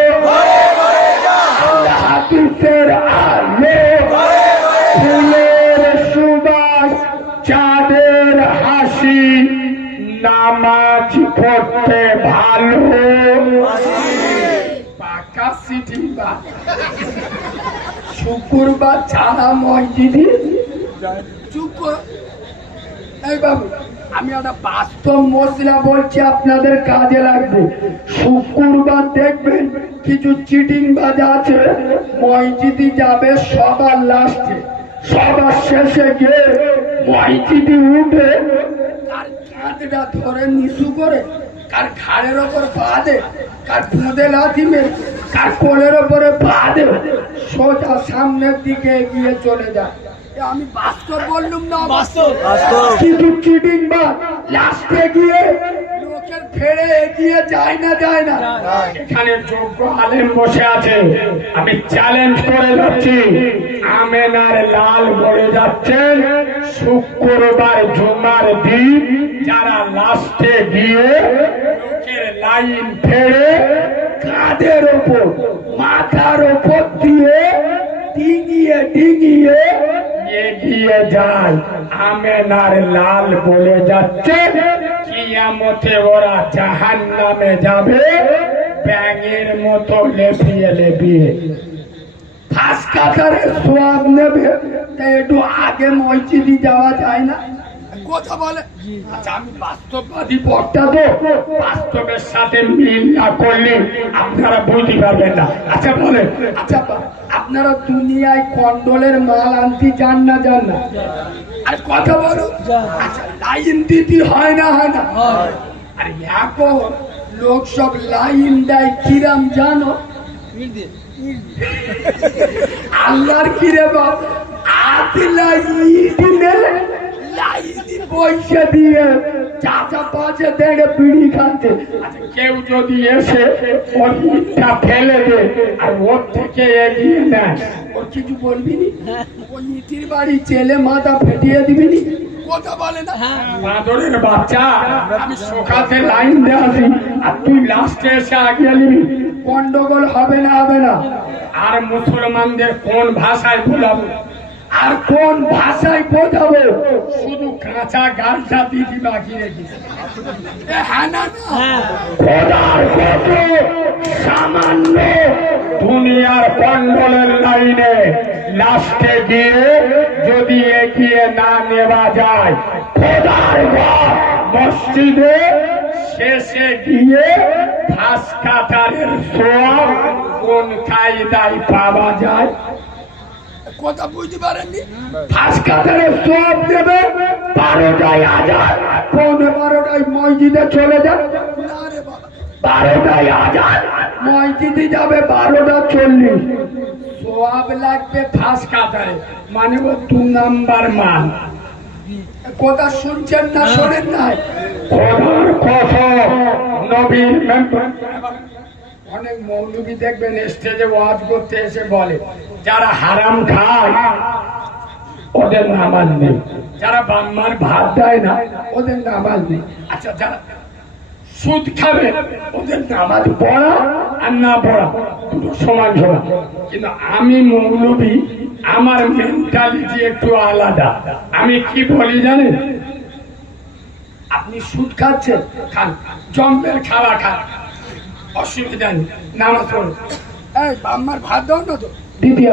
হাদিসের আলো, ফুলের সুবাস, চাঁদের হাসি, নামাজ পড়তে ভালো। পাকা সিটি বা শুক্রবার ছাড়া মসজিদে চুপ। এই বাবু, আমি একটা বাস্তব মশলা বলছি, আপনাদের কাজে লাগবে। শুক্রবার দেখবেন কিছু চিটিং বাজ আছে, মসজিদে যাবে সবার লাস্টে, সবার শেষে গিয়ে মসজিদে উঠে কার কাঁধটা ধরে নিচু করে, কার ঘাড়ের ওপর পা দে, কার পুঁদে লাথি মেরে, কার কোলের ওপরে পা দে, সোজা সামনের দিকে এগিয়ে চলে যায়। আমি বাস্তব বললুম না, বাস্তব। কিন্তু চিটিং বা লাস্টে গিয়ে লোকের ফেরে এগিয়ে যায় না, যায় না। এখানে যোগ্য আলেম বসে আছে, আমি চ্যালেঞ্জ করে যাচ্ছি, আমেনার লাল বলে যাচ্ছেন শুক্রবার জুমার দিন যারা লাস্টে গিয়ে লোকের লাইন ফেরে কাঁধের ওপর মাথার ওপর দিয়ে ডিঙিয়ে ডিঙিয়ে এগিয়ে যায়, আমেনার লাল বলে যাচ্ছে কিয়ামতে ওরা জাহান্নামে যাবে ব্যাঙের মতো লেপিয়ে লেপিয়ে। ফাঁস কাটারে সোয়াব নেবে, তাই একটু আগে মসজিদে যাওয়া যায় না? কথা বলে। আচ্ছা, আমি বাস্তববাদী বক্তা তো, বাস্তবের সাথে মিল না করলে আপনারা বুঝতে পারবেন না। আচ্ছা বলে, আচ্ছা আপনারা দুনিয়ায় কন্ডলের মাল আনতে যান না, যান না? আর কথা বলো, আচ্ছা লাইন দিতে হয় না, হয় না? আর এখন লোক সব লাইন দেয় কিরাম জানো? আল্লাহর কিরে বাপ, আদিলা ইদিনে পয়সা দিয়ে চাচা পাশে দেখে বিড়ি খাচ্ছে। কেউ যদি এসে ওর ইটটা ফেলে দে আর ওর থেকে এগিয়ে নেয়, ওর কিছু বলবি নি? ওই ইটির বাড়ি ছেলে মাথা ফেটিয়ে দিবি নি? কথা বলে না, বাঁদরের বাচ্চা। আমি সকালে লাইন দিয়ে আসি আর তুই লাস্টে এসে আগিয়ে নিবি, গন্ডগোল হবে না, হবে না? আর মুসলমানদের কোন ভাষায় বলাবো, আর কোন ভাষায় বোঝাবো? শুধু কাঁচা গালটা দিদি বাকি রেখেছে। খোদার কত সামান্য দুনিয়ার কন্ডলের লাইনে লাস্টে গিয়ে যদি এগিয়ে না নেওয়া যায়, খোদার ঘর মসজিদে শেষে গিয়ে ঘাস কাটারের সোয়াব কোন কায়দায় পাওয়া যায়? কথা বুঝতে পারেননি? ঘাস কাটারের সোয়াব দেবে 12টায় আজান, 12টায় মসজিদে চলে যান। 12টায় আজান, মসজিদে যাবে 12:40, সোয়াব লাগবে ঘাস কাটারে, মানে ও 2 নাম্বার মান। কথা শুনছেন না শোনেন না? খোদার কসম নবীর মেম্বার। অনেক মৌলবি দেখবেন স্টেজে ওয়াজ করতে এসে বলে যারা হারাম খায় ওদের নামাজ নেই, যারা বাম্মার ভাত দেয় না ওদের নামাজ নেই। আচ্ছা, যারা সুদ খাবে ওদের নামাজ পড়া আর না পড়া দুটো সমান সমান। কিন্তু আমি মৌলবি, আমার মেন্টালিটি একটু আলাদা। আমি কি বলি জানেন? আপনি সুদ খাচ্ছেন, খান, জম্মের খাওয়া খান, অসুবিধা নেই, নামাজ পড়ো। এই বাম্মার ভাত দাও না তো দিদি,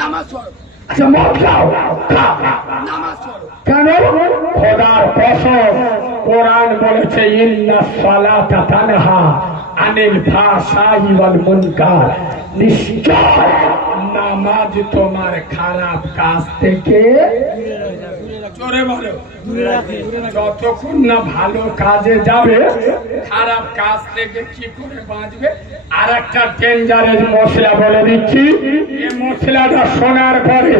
নামাজ পড়ো। আচ্ছা, মদ খাও, খাও, নামাজ পড়ো। কেন? খোদার কসম কোরআন বলেছে ইন্নাস সালাতা তানহা আনিল ফাহশাই ওয়াল মুনকার, নিশ্চয় নামাজ তোমার খারাপ কাজ থেকে জোরে বলো যতক্ষণ না ভালো কাজে যাবে খারাপ কাজ থেকে কি করে বাঁচবে। আর একটা ডেঞ্জারের মশলা বলে দিচ্ছি, এই মশলাটা শোনার পরে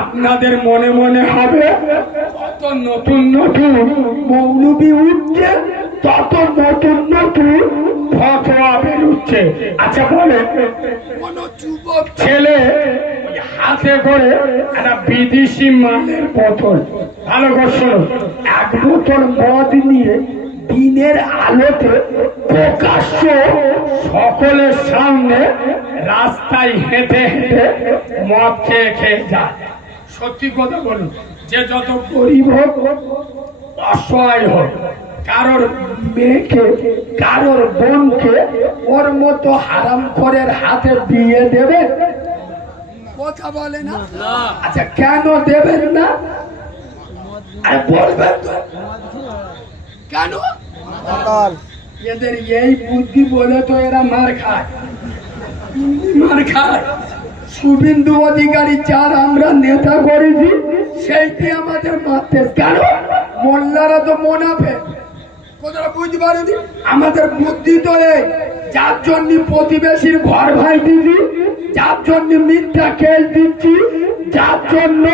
আপনাদের মনে মনে হবে কত নতুন নতুন মৌলবি উঠছে, তত নতুন নতুন ফতোয়া বেরোচ্ছে। আচ্ছা বলে, কোন যুবক ছেলে হাতে করে একটা বিদেশি মালের বোতল, ভালো করে শোনো, এক বোতল মদ নিয়ে দিনের আলোতে প্রকাশ্য সকলের সামনে রাস্তায় হেঁটে হেঁটে মদ খেয়ে খেয়ে যায়। সত্যি কথা বলুন, যে যত গরিব হোক অসহায় হোক, কারোর মেয়েকে কারোর বোনকে ওর মতো হারামখোরের হাতে দিয়ে দেবে? কথা বলে না। আচ্ছা, কেন দেবেন না? আর বলবেন তো কেন? এদের এই বুদ্ধি বলে তো এরা মার খায়, মার খায়। শুভেন্দু অধিকারী যার আমরা নেতা করেছি সেইটি আমাদের মারতে কেন? মোল্লারা তো মোনাফে, কথাটা বুঝতে পারেনি। আমাদের বুদ্ধি তো এই, যার জন্য প্রতিবেশীর ঘর ভাই দিদি, যার জন্য মিথ্যা কেস দিচ্ছি, যার জন্য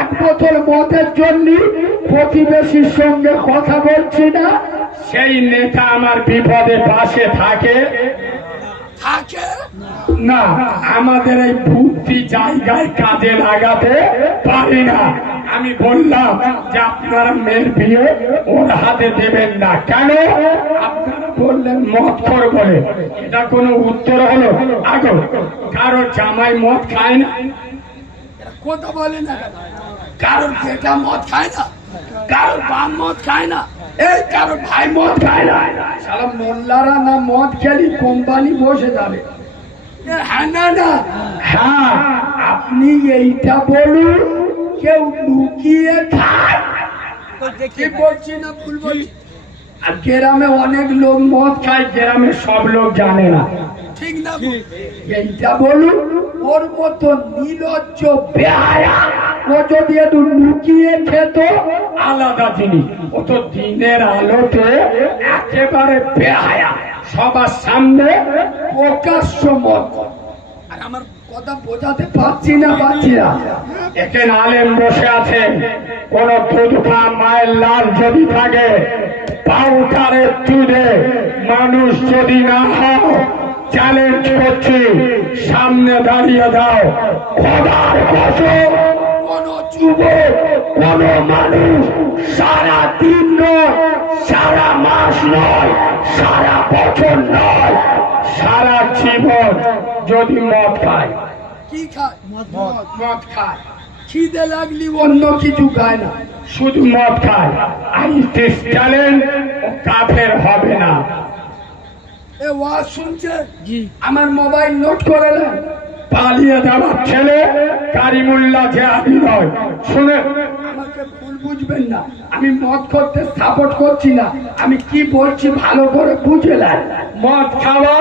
এক বোতল মদের জন্য প্রতিবেশীর সঙ্গে কথা বলছি না, সেই নেতা আমার বিপদে পাশে থাকে থাকে না। আমাদের এই বুদ্ধি জায়গায় কাজে লাগাতে পারি না। আমি বললাম যে আপনারা মেয়ের বিয়ে ওর হাতে দেবেন না, কেন? আপনারা বললেন মদ খোর বলে, এটা কোনো উত্তর হলো? আগে কারোর জামাই মদ খায় না, কথা বলে না, কারোর বেটা মদ খায় না, কারোর বাপ মদ খায় না, এই কারোর ভাই মদ খায় না। সারা মোল্লারা না মদ খেলি কোম্পানি বসে যাবে। হ্যাঁ না না, হ্যাঁ আপনি এইটা বলুন, কেউ লুকিয়ে খায়, কি বলছি না ভুল বলছি? আর গ্রামে অনেক লোক মদ খায়, গ্রামে সব লোক জানে না, ঠিক না? এইটা বলুন, ওর মতো নির্লজ্জ বেহায়া ও যদি একটু লুকিয়ে খেত আলাদা জিনিস, ও তো দিনের আলোতে একেবারে বেহায়া, সবার সামনে প্রকাশ্য মদ। আর আমার কথা বোঝাতে পারছি না? এখানে আলেম বসে আছে, কোন দুধ খা মায়ের লাল যদি থাকে, পাউডারের দুধে মানুষ যদি না হও, চ্যালেঞ্জ করছি, সামনে দাঁড়িয়ে দাও। খোদার কসম কোন যুবক, কোন মানুষ সারা দিন নয়, সারা মাস নয়, সারা বছর নয়, সারা জীবন যদি মদ খায়, কি খায়? মদ খায়। খিদে লাগলি অন্য কিছু খায় না, শুধু মদ খায়। আমি চ্যালেঞ্জ ও কাফের হবে না। এ ওয়াজ শুনছে, আমার মোবাইল নোট করে নেন। পালিয়ে যাওয়ার ছেলে কারিমুল্লাহ জিহাদি নয়। শুনে আমাকে ভুল বুঝবেন না, আমি মদ করতে সাপোর্ট করছি না, আমি কি বলছি ভালো করে বুঝে নেন। মদ খাওয়া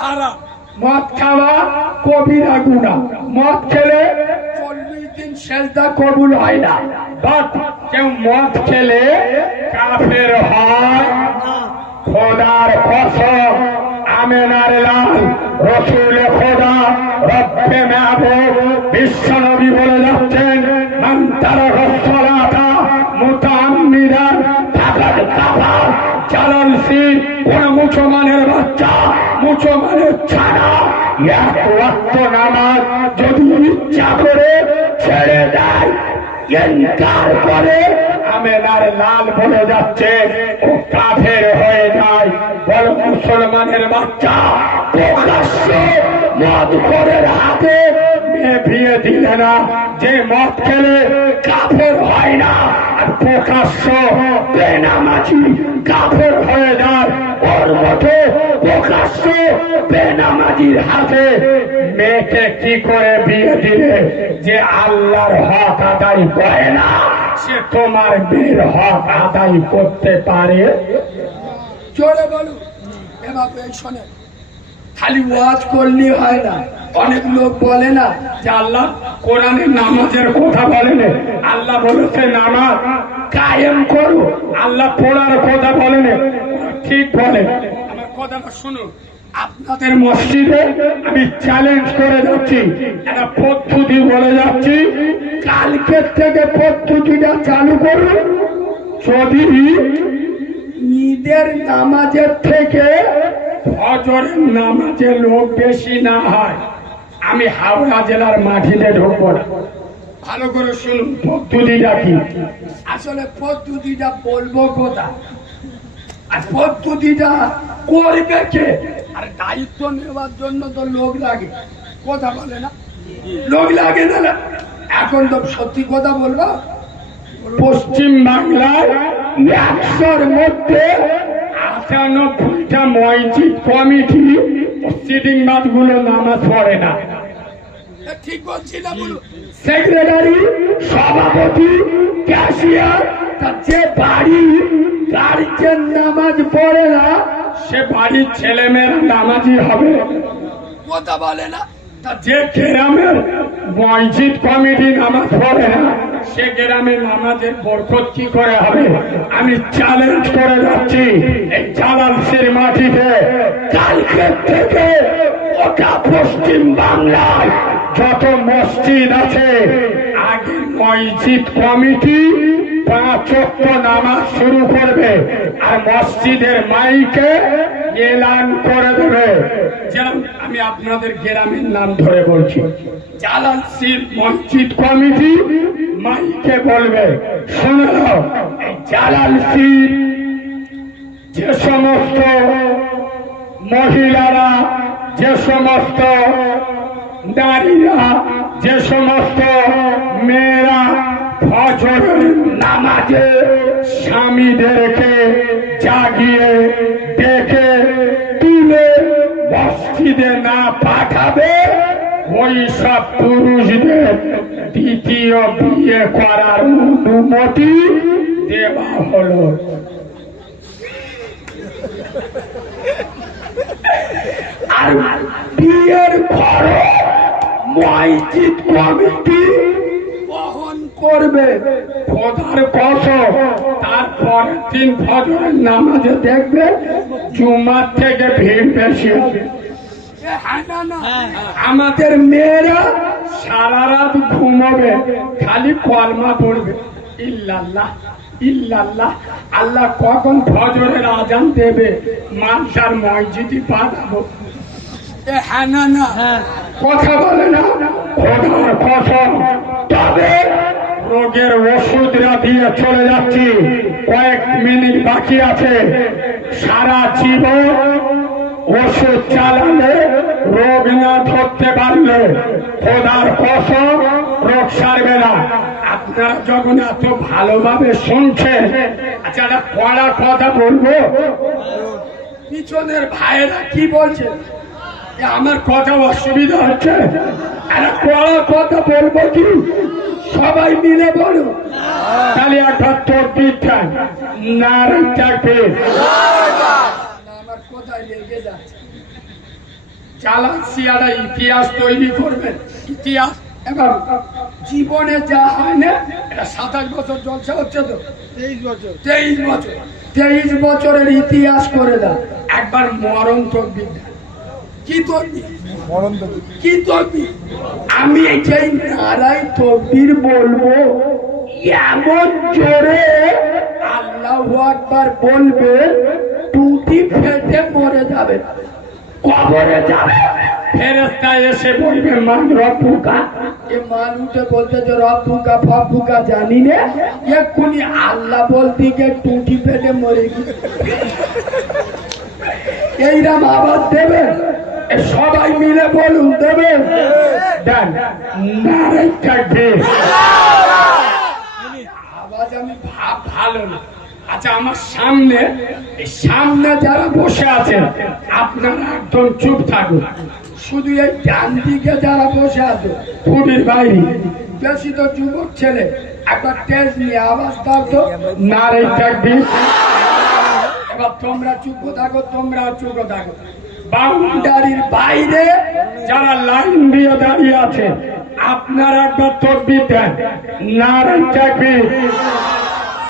হারাম, মদ খাওয়া কবিরা গুনাহ, মদ খেলে 40 দিন সেজদা কবুল হয় না। বাট কেউ মদ খেলে কাফের হয় না। খোদার কসম, আমেনার লাল রসুল খোদা রব্বে মাহবুব বিশ্ব নবী বলে যাচ্ছেন, মান তারাকা সালাতা তারপরে আমেনার লাল বলে যাচ্ছে ও কাফের হয়ে যায়। বড় মুসলমানের বাচ্চা প্রকাশ্য মদ খোরের হাতে মেয়ে বিয়ে দিলে না, যে মদ খেলে কাফের হয় না আর প্রকাশ্য বেনামাজি কাফের হয়ে যায়, ওর মতো প্রকাশ্য বেনামাজির হাতে মেয়েকে কি করে বিয়ে দিলে? যে আল্লাহর হক আদায় করে না সে তোমার মেয়ের হক আদায় করতে পারে? জোরে বলুন। এই শোনে, খালি ওয়াজ করলে হয় না। অনেক লোক বলে না যে আল্লাহ কোরআনে নামাজের কথা বলেন, আল্লাহ বলেছে নামাজ কায়েম করো, আল্লাহ পড়ার কথা বলেন, ঠিক বলে। আমার কথাটা শুনুন, আপনাদের মসজিদে আমি চ্যালেঞ্জ করে যাচ্ছি, একটা পদ্ধতি বলে যাচ্ছি, কালকের থেকে পদ্ধতিটা চালু করুন। যদি ঈদের নামাজের থেকে ফজরের নামাজে লোক বেশি না হয়, আমি হাওড়া জেলার মাটিতে ঢুকবো না। ভালো করে শুনুন পদ্ধতিটা কি। আসলে পদ্ধতিটা বলবো কোথা, আর পদ্ধতিটা করবে কে, আর দায়িত্ব নেওয়ার জন্য তো লোক লাগে, কথা বলে না? লোক লাগে না? এখন তো সত্যি কথা বলবো, পশ্চিম বাংলায় 100-র মধ্যে 98টা মসজিদ কমিটি সিটিং মাঠগুলো নামাজ পড়ে না। ঠিক বলছি না? বলুন। সেক্রেটারি, সভাপতি, ক্যাশিয়ার, যে বাড়ির নামাজ পড়ে না সে বাড়ির ছেলেমেয়েরা নামাজি হবে, কথা বলে না? যে গ্রামের মসজিদ কমিটি নামাজ পড়ে না সে গ্রামে নামাজের বরকত কি করে হবে? আমি চ্যালেঞ্জ করে যাচ্ছি, এই জালালসির মাটিতে কালকে থেকে ওটা পশ্চিম বাংলায় যত মসজিদ আছে আগে মসজিদ কমিটি 5 ওয়াক্ত নামাজ শুরু করবে, আর মসজিদের মাইকে এলান করে দেবে। যেমন আমি আপনাদের গ্রামের নাম ধরে বলছি, জালালসির মসজিদ কমিটি মাইকে বলবে, শুনে নাও, এই জালালসির যে সমস্ত মহিলারা, যে সমস্ত নারীরা, যে সমস্ত মেয়েরা ফজরের নামাজে স্বামীদেরকে জাগিয়ে দেখে তুলে মসজিদে না পাঠাবে, ওই সব পুরুষদের দ্বিতীয় বিয়ে করার অনুমতি দেওয়া হলো। আর বিয়ের খরচ মসজিদ কমিটি বহন করবে। খোদার কসম, তারপরে 3 ফজরের নামাজে দেখবে জুমার থেকে ভিড় বেশি হবে। আমাদের মেয়েরা সারা রাত ঘুমাবে, খালি কলমা পড়বে, ইল্লাল্লাহ ইল্লাল্লাহ। আল্লাহ কখন ফজরের আজান দেবে মানসার মসজিদে পাঠাবো। কথা বলে না? খোদার কসম। তবে রোগের ওষুধরা দিয়ে চলে যাচ্ছি, কয়েক মিনিট বাকি আছে। সারা জীবন ওষুধ চালালে রোগ না ধরতে পারলে খোদার কসম রোগ সারবে না। আপনারা যখন এত ভালোভাবে শুনছেন, আচ্ছা একটা কড়া কথা বলবো, পিছনের ভাইয়েরা কি বলছে? আমার কথা অসুবিধা হচ্ছে, একটা কড়া কথা বলবো কি? সবাই মিলে বলো, তাহলে একবার তোর দিচ্ছেন নারী চাকরি। আমার কোথায় লেগে যাচ্ছে? জালালসি একটা ইতিহাস তৈরি করবেন, ইতিহাস। এবার জীবনে যা হয় না, 27 বছর জলসা হচ্ছে তো, 23 বছরের ইতিহাস করে দাও। একবার মরণ তকবীর দেন। কি তকবীর? কি তকবীর? আমি যেই নারায় তকবীর বলবো এমন জোরে আল্লাহু আকবার বলবে টুটি ফেটে মরে যাবে, কবরে যাবে। ফেরেশতা এসে বলবে মান রব্বুকা। এ মানুষে বলতে যে রব্বুকা ফব্বুকা জানি না, এক্ষুনি আল্লাহ বলতে গিয়ে টুটি পেটে মরে গিয়ে এইরকম আওয়াজ দেবেন। এ সবাই মিলে বলুন, দেবেন? দেন। নারে তাকবীর। আওয়াজ আমি ভাব ভালো না। আচ্ছা, আমার সামনে যারা বসে আছেন আপনারা একদম চুপ থাকুন। শুধু এই ডান দিকে যারা বসে আছে খুবির বাইরে বেশি তো যুবক ছেলে, একবার তেজ নিয়ে আওয়াজ দাও তো। নারে তাকবীর। এবার তোমরা চুপ থাকো, তোমরা চুপ থাকো। বাউন্ডারির বাইরে যারা লাইন দিয়ে দাঁড়িয়ে আছে আপনারা একবার তকবীর দেন। নারে তাকবীর।